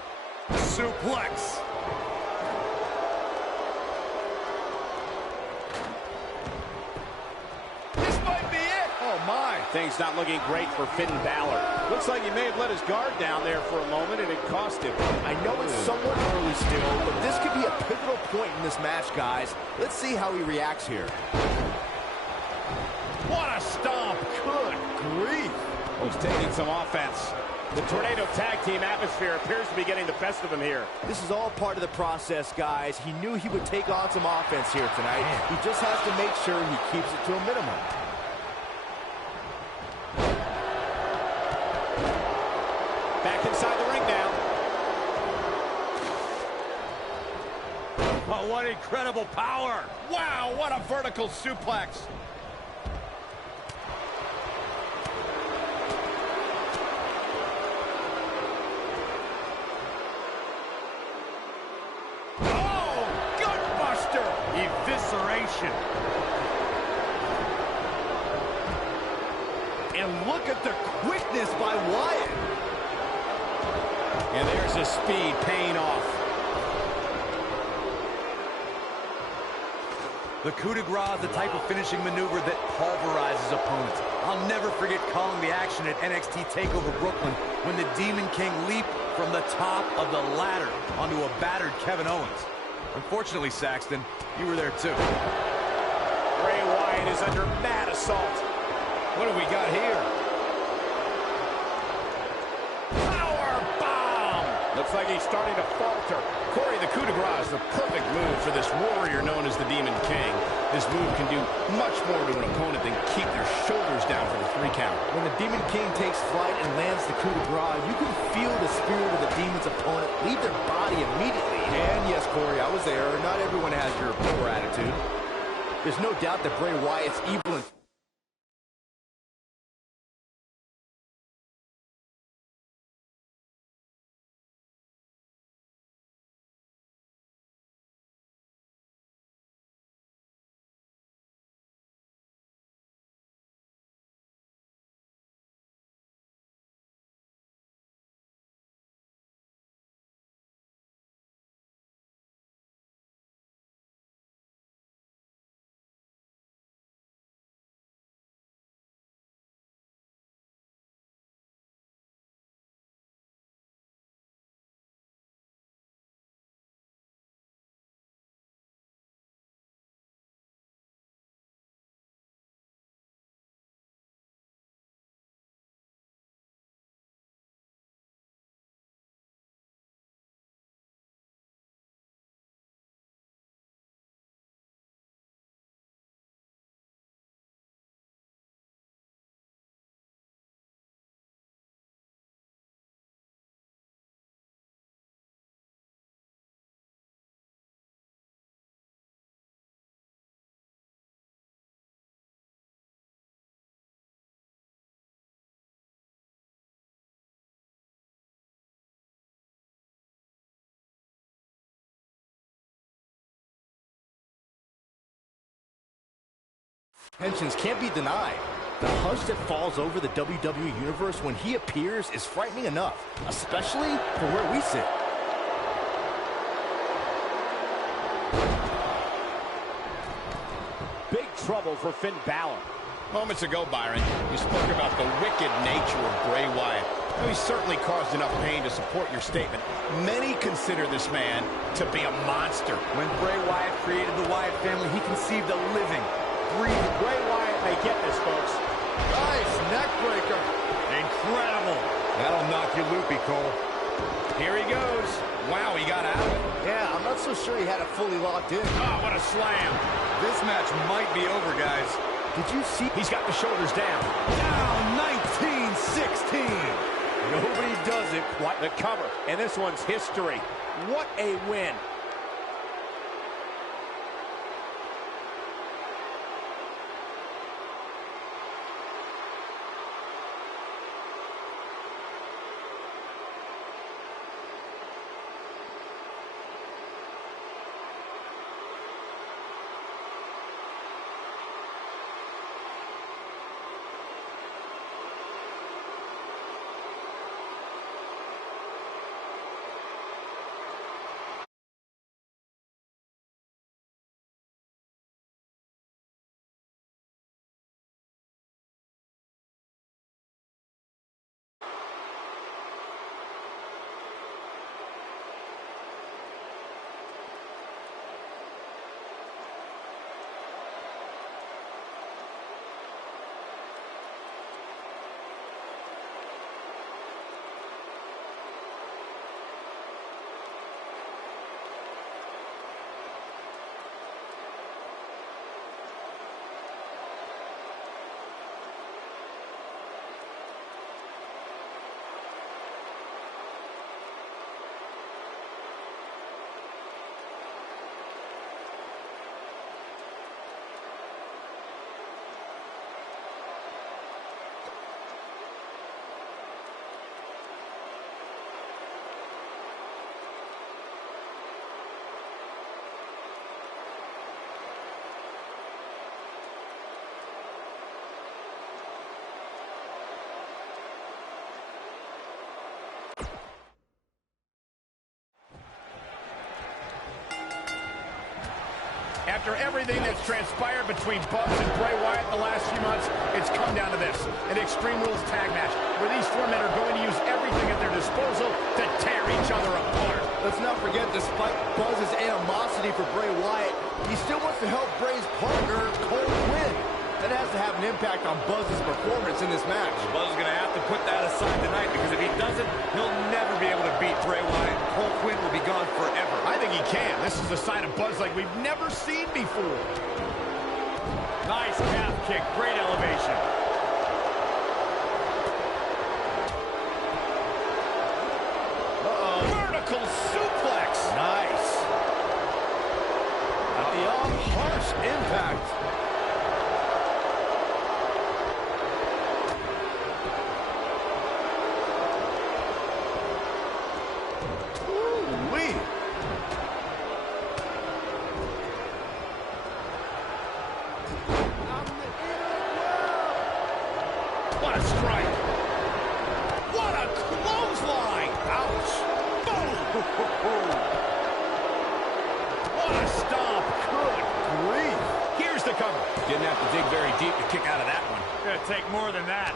Suplex. This might be it. Oh, my. Things not looking great for Finn Balor. Looks like he may have let his guard down there for a moment, and it cost him. I know it's somewhat early still, but this could be a pivotal point in this match, guys. Let's see how he reacts here. What a stomp. Good grief. He's taking some offense. The Tornado Tag Team atmosphere appears to be getting the best of him here. This is all part of the process, guys. He knew he would take on some offense here tonight. He just has to make sure he keeps it to a minimum. Back inside the ring now. Oh, what incredible power. Wow, what a vertical suplex. Evisceration. And look at the quickness by Wyatt. And there's his speed paying off. The coup de grace is the type of finishing maneuver that pulverizes opponents. I'll never forget calling the action at NXT TakeOver Brooklyn when the Demon King leaped from the top of the ladder onto a battered Kevin Owens. Unfortunately, Saxton, you were there too. Bray Wyatt is under mad assault. What do we got here? Power bomb! Looks like he's starting to falter. Corey, the coup de grace is the perfect move for this warrior known as the Demon King. This move can do much more to an opponent than keep their shoulders down for the 3 count. When the Demon King takes flight and lands the coup de grace, you can feel the spirit of the Demon's opponent leave their body immediately. And yes, Corey, I was there. Not everyone has your poor attitude. There's no doubt that Bray Wyatt's evil Tensions can't be denied. The hush that falls over the WWE Universe when he appears is frightening enough, especially from where we sit. Big trouble for Finn Balor. Moments ago, Byron, you spoke about the wicked nature of Bray Wyatt. Now, he's certainly caused enough pain to support your statement. Many consider this man to be a monster. When Bray Wyatt created the Wyatt family, he conceived a living, breathing. Bray Wyatt may get this, folks. Nice neck breaker. Incredible. That'll knock you loopy, Cole. Here he goes. Wow, he got out of it. Yeah, I'm not so sure he had it fully locked in. Oh, what a slam. This match might be over, guys. Did you see? He's got the shoulders down. Down 19-16. Nobody does it quite the cover. And this one's history. What a win. After everything that's transpired between Buzz and Bray Wyatt in the last few months, it's come down to this, an Extreme Rules tag match, where these four men are going to use everything at their disposal to tear each other apart. Let's not forget, despite Buzz's animosity for Bray Wyatt, he still wants to help Bray's partner, Cole, win. That has to have an impact on Buzz's performance in this match. Buzz is going to have to put that aside tonight, because if he doesn't, he'll never be able to beat Bray Wyatt. Cole Quinn will be gone forever. I think he can. This is a sign of Buzz like we've never seen before. Nice calf kick. Great elevation. Vertical suplex. Nice. At the harsh impact. Ooh-wee. What a strike. What a clothesline. Ouch. Boom. What a stomp. Good grief. Here's the cover. Didn't have to dig very deep to kick out of that one. Gonna take more than that.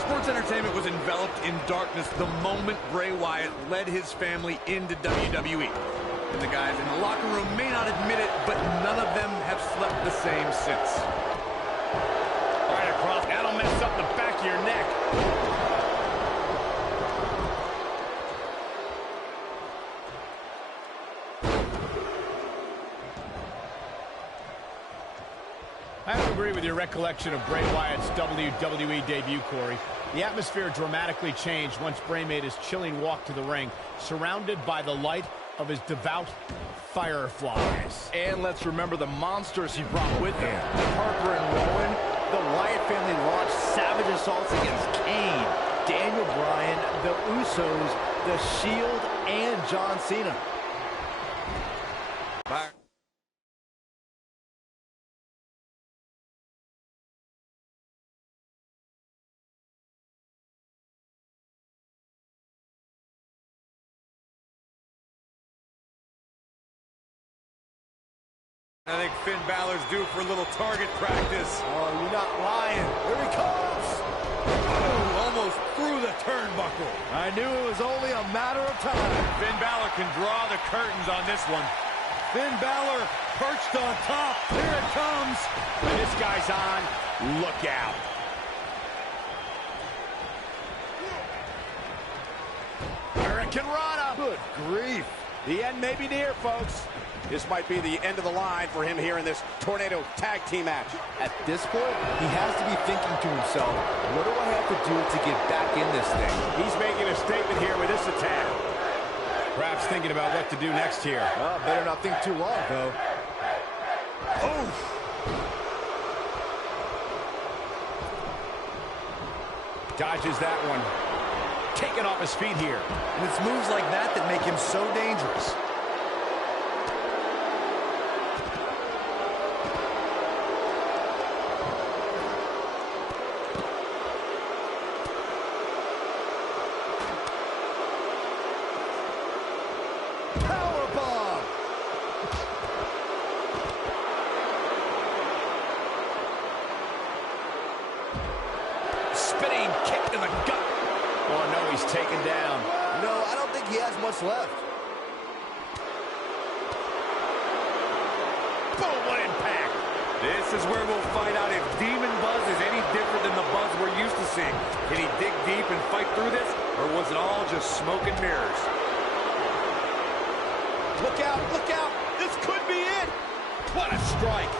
Sports entertainment was enveloped in darkness the moment Bray Wyatt led his family into WWE. And the guys in the locker room may not admit it, but none of them have slept the same since. Right across. That'll mess up the back of your neck. I have to agree with your recollection of Bray Wyatt's WWE debut, Corey. The atmosphere dramatically changed once Bray made his chilling walk to the ring, surrounded by the light of his devout fireflies. And let's remember the monsters he brought with him. Harper and Rowan, the Wyatt family launched savage assaults against Kane, Daniel Bryan, the Usos, The Shield, and John Cena. I think Finn Balor's due for a little target practice. Oh, you're not lying. Here he comes. Oh, almost through the turnbuckle. I knew it was only a matter of time. Finn Balor can draw the curtains on this one. Finn Balor perched on top. Here it comes. When this guy's on, look out. Hurricane Rana. Good grief. The end may be near, folks. This might be the end of the line for him here in this Tornado Tag Team match. At this point, he has to be thinking to himself, what do I have to do to get back in this thing? He's making a statement here with this attack. Perhaps thinking about what to do next here. Better not think too long, though. Oh! Dodges that one. Taken off his feet here. And it's moves like that that make him so dangerous. Powerbomb! Spinning kick to the gut. Oh, no, he's taken down. No, I don't think he has much left. Boom, what impact. This is where we'll find out if Demon Buzz is any different than the Buzz we're used to seeing. Can he dig deep and fight through this, or was it all just smoke and mirrors? Look out, look out. This could be it. What a strike.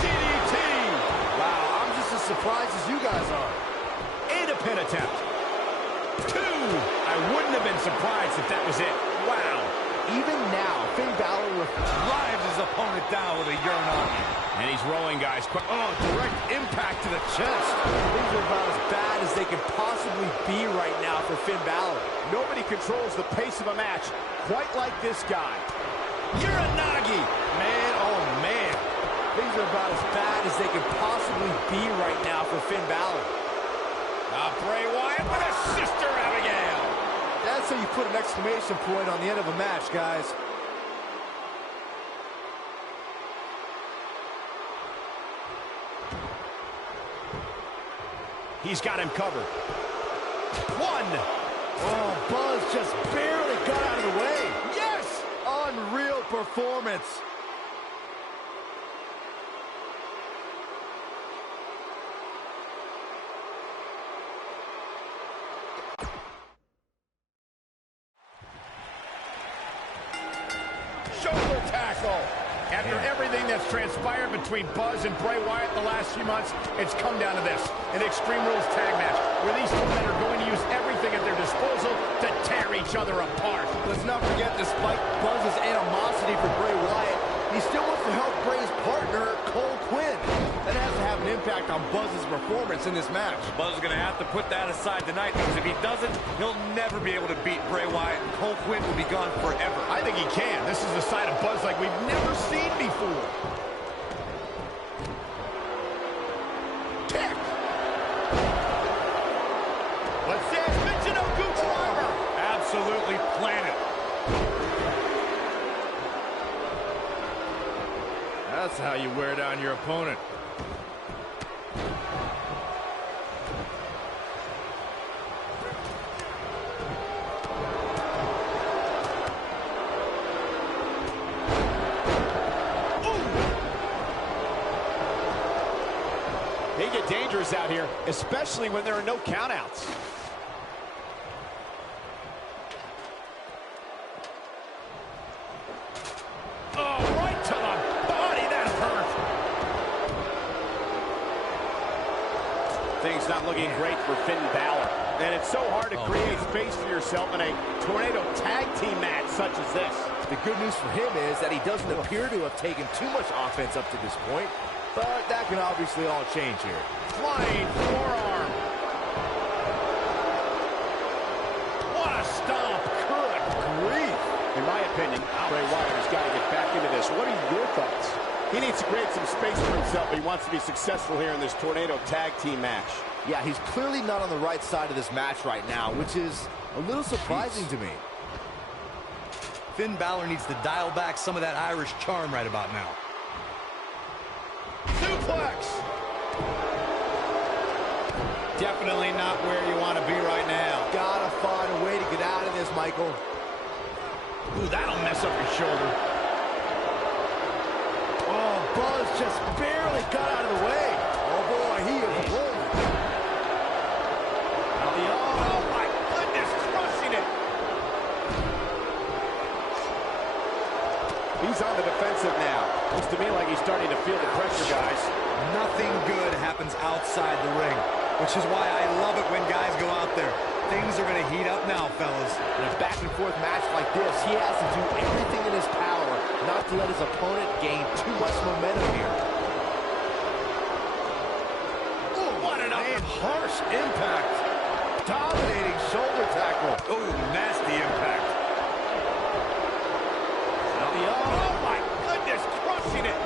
DDT. Wow, I'm just as surprised as you guys are. And a pin attempt. 2. I wouldn't have been surprised if that was it. Wow. Even now, Finn Balor Drives his opponent down with a Uranagi. And he's rolling, guys. Oh, direct impact to the chest. Things are about as bad as they could possibly be right now for Finn Balor. Nobody controls the pace of a match quite like this guy. Uranagi. Man, oh man. Things are about as bad as they could possibly be right now for Finn Balor. Bray Wyatt with a Sister Abigail. That's how you put an exclamation point on the end of a match, guys. He's got him covered. 1. Oh, Buzz just barely got out of the way. Yes! Unreal performance. Shoulder tackle. After everything that's transpired between Buzz and Bray Wyatt the last few months, it's come down to this. An Extreme Rules tag match where these two men are going to use everything at their disposal to tear each other apart. Let's not forget, despite Buzz's animosity for Bray Wyatt, he still wants to help Bray's partner, Cole Quinn. That has to have an impact on Buzz's performance in this match. Buzz is going to have to put that aside tonight, because if he doesn't, he'll never be able to beat Bray Wyatt, and Cole Quinn will be gone forever. I think he can. This is the side of Buzz like we've never seen before. Kick. What's this? Michinoku driver. Absolutely planted. That's how you wear down your opponent. They get dangerous out here, especially when there are no countouts. Oh, right to the body. That hurt. Things not looking great for Finn Balor. And it's so hard to create space for yourself in a Tornado Tag Team match such as this. The good news for him is that he doesn't appear to have taken too much offense up to this point, but that can obviously all change here. Flying forearm. What a stomp. Good grief. In my opinion, Bray Wyatt has got to get back into this. What are your thoughts? He needs to create some space for himself, but he wants to be successful here in this Tornado Tag Team match. Yeah, he's clearly not on the right side of this match right now, which is a little surprising to me. Finn Balor needs to dial back some of that Irish charm right about now. suplex. Definitely not where you want to be right now. Gotta find a way to get out of this, Michael. Ooh, that'll mess up your shoulder. Oh, Buzz just barely got out of the way. Oh, boy, he is rolling. Oh, my goodness, crushing it. He's on the defensive now. Looks to me like he's starting to feel the pressure, guys. Nothing good happens outside the ring, which is why I love it when guys go out there. Things are going to heat up now, fellas. In a back-and-forth match like this, he has to do everything in his power not to let his opponent gain too much momentum here. Ooh, what an Harsh impact. Dominating shoulder tackle. Oh, nasty impact. Oh, my goodness, crushing it.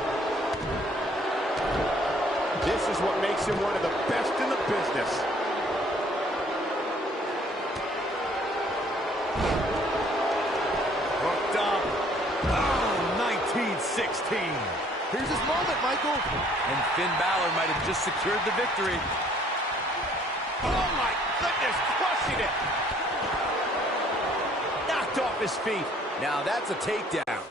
This is what makes him one of the best in the business. Hooked up. Oh, 1916. Here's his moment, Michael. And Finn Balor might have just secured the victory. Oh, my goodness, crushing it. Knocked off his feet. Now that's a takedown.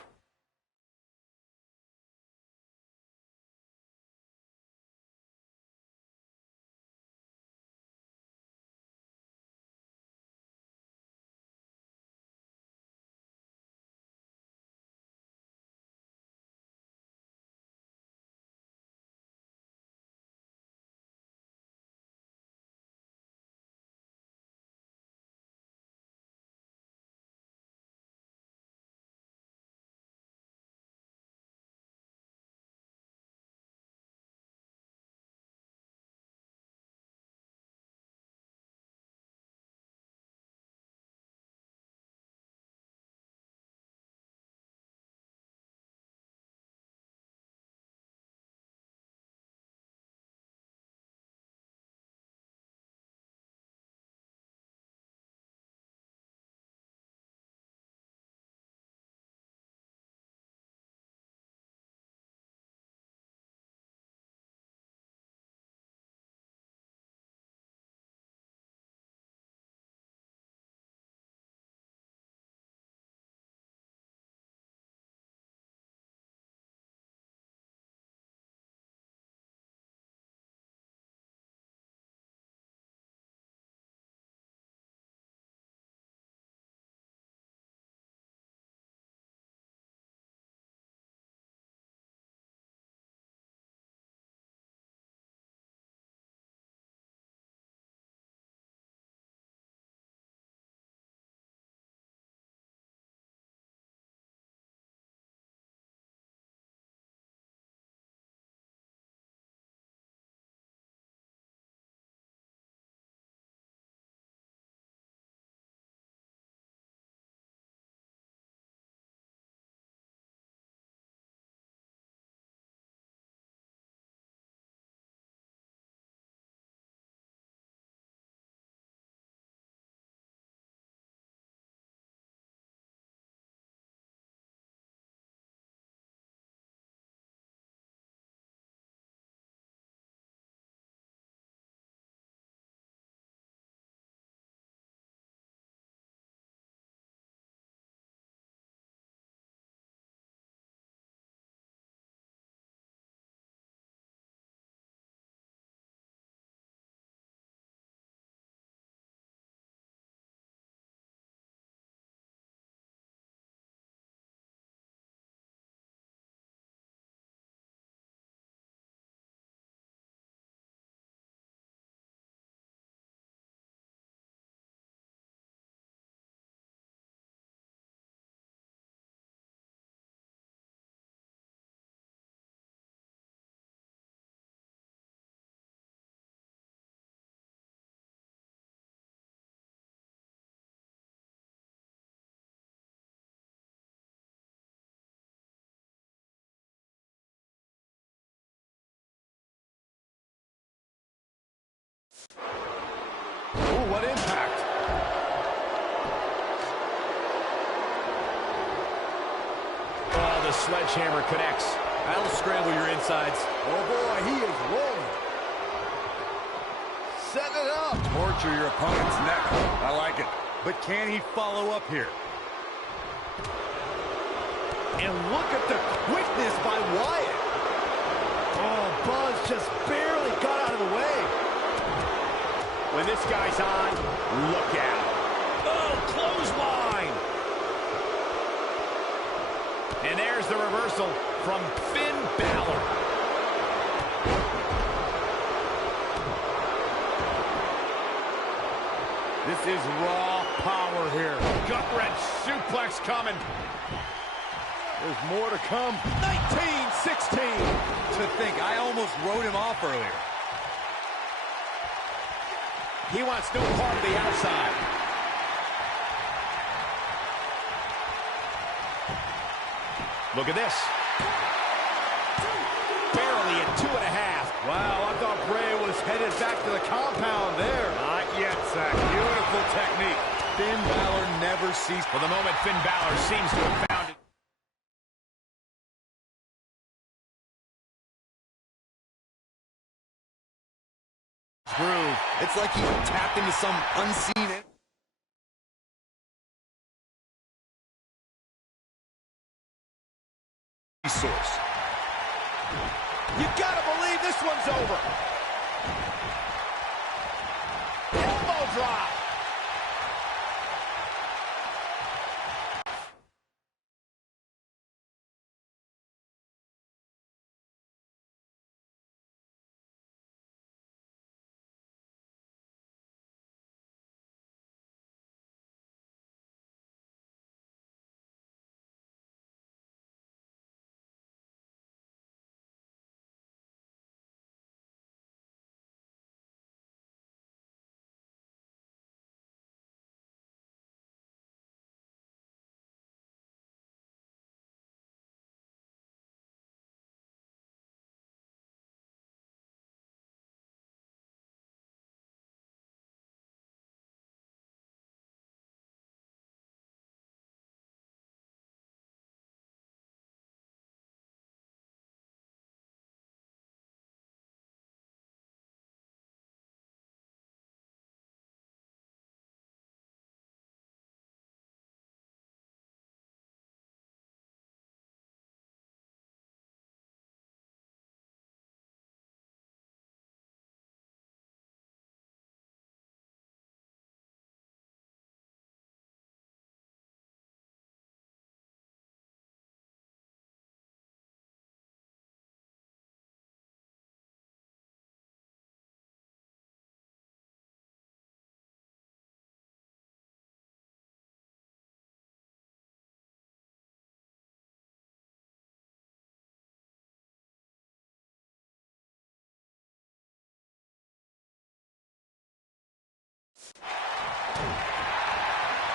Ooh, what impact. Oh, the sledgehammer connects. That'll scramble your insides. Oh, boy, he is rolling. Set it up. Torture your opponent's neck. I like it. But can he follow up here? And look at the quickness by Wyatt. Oh, Buzz just barely got out of the way. When this guy's on, look out. Oh, clothesline. And there's the reversal from Finn Balor. This is raw power here. Gut-wrench suplex coming. There's more to come. 19-16. To think, I almost wrote him off earlier. He wants no part of the outside. Look at this. Barely at 2.5. Wow, I thought Bray was headed back to the compound there. Not yet, Zach. Beautiful technique. Finn Balor never ceased. For the moment, Finn Balor seems to have found it. Groove. It's like he tapped into some unseen source. You gotta believe this one's over. Elbow drop.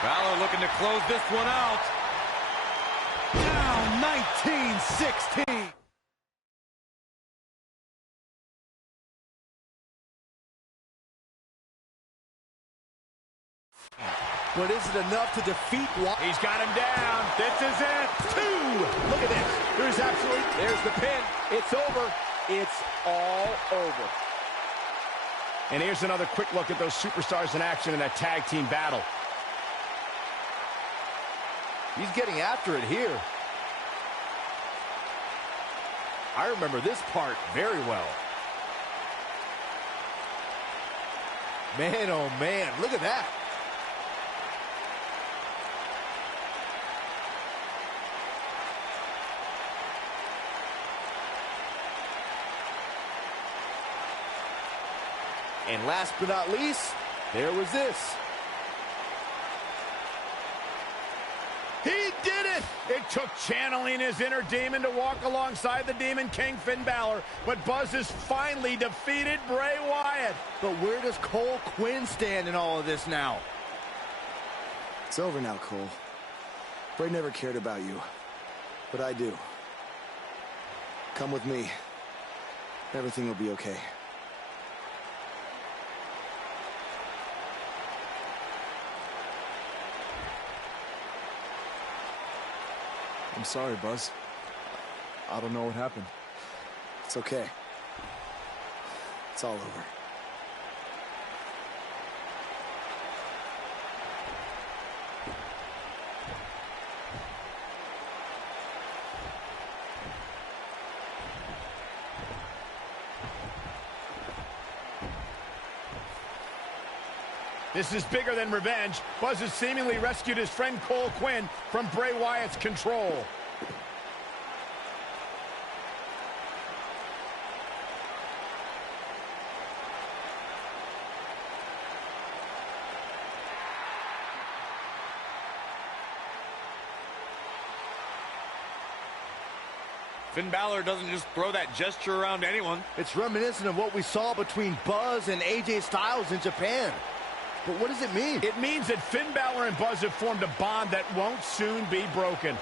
Balor looking to close this one out. Down 19-16. But is it enough to defeat Wyatt? He's got him down. This is it. 2. Look at this. There's absolutely... There's the pin. It's over. It's all over. And here's another quick look at those superstars in action in that tag team battle. He's getting after it here. I remember this part very well. Man, oh man, look at that. And last but not least, there was this. He did it! It took channeling his inner demon to walk alongside the Demon King Finn Balor, but Buzz has finally defeated Bray Wyatt. But where does Cole Quinn stand in all of this now? It's over now, Cole. Bray never cared about you, but I do. Come with me. Everything will be okay. I'm sorry, Buzz. I don't know what happened. It's okay. It's all over. This is bigger than revenge. Buzz has seemingly rescued his friend Cole Quinn from Bray Wyatt's control. Finn Balor doesn't just throw that gesture around anyone. It's reminiscent of what we saw between Buzz and AJ Styles in Japan. But what does it mean? It means that Finn Balor and Buzz have formed a bond that won't soon be broken.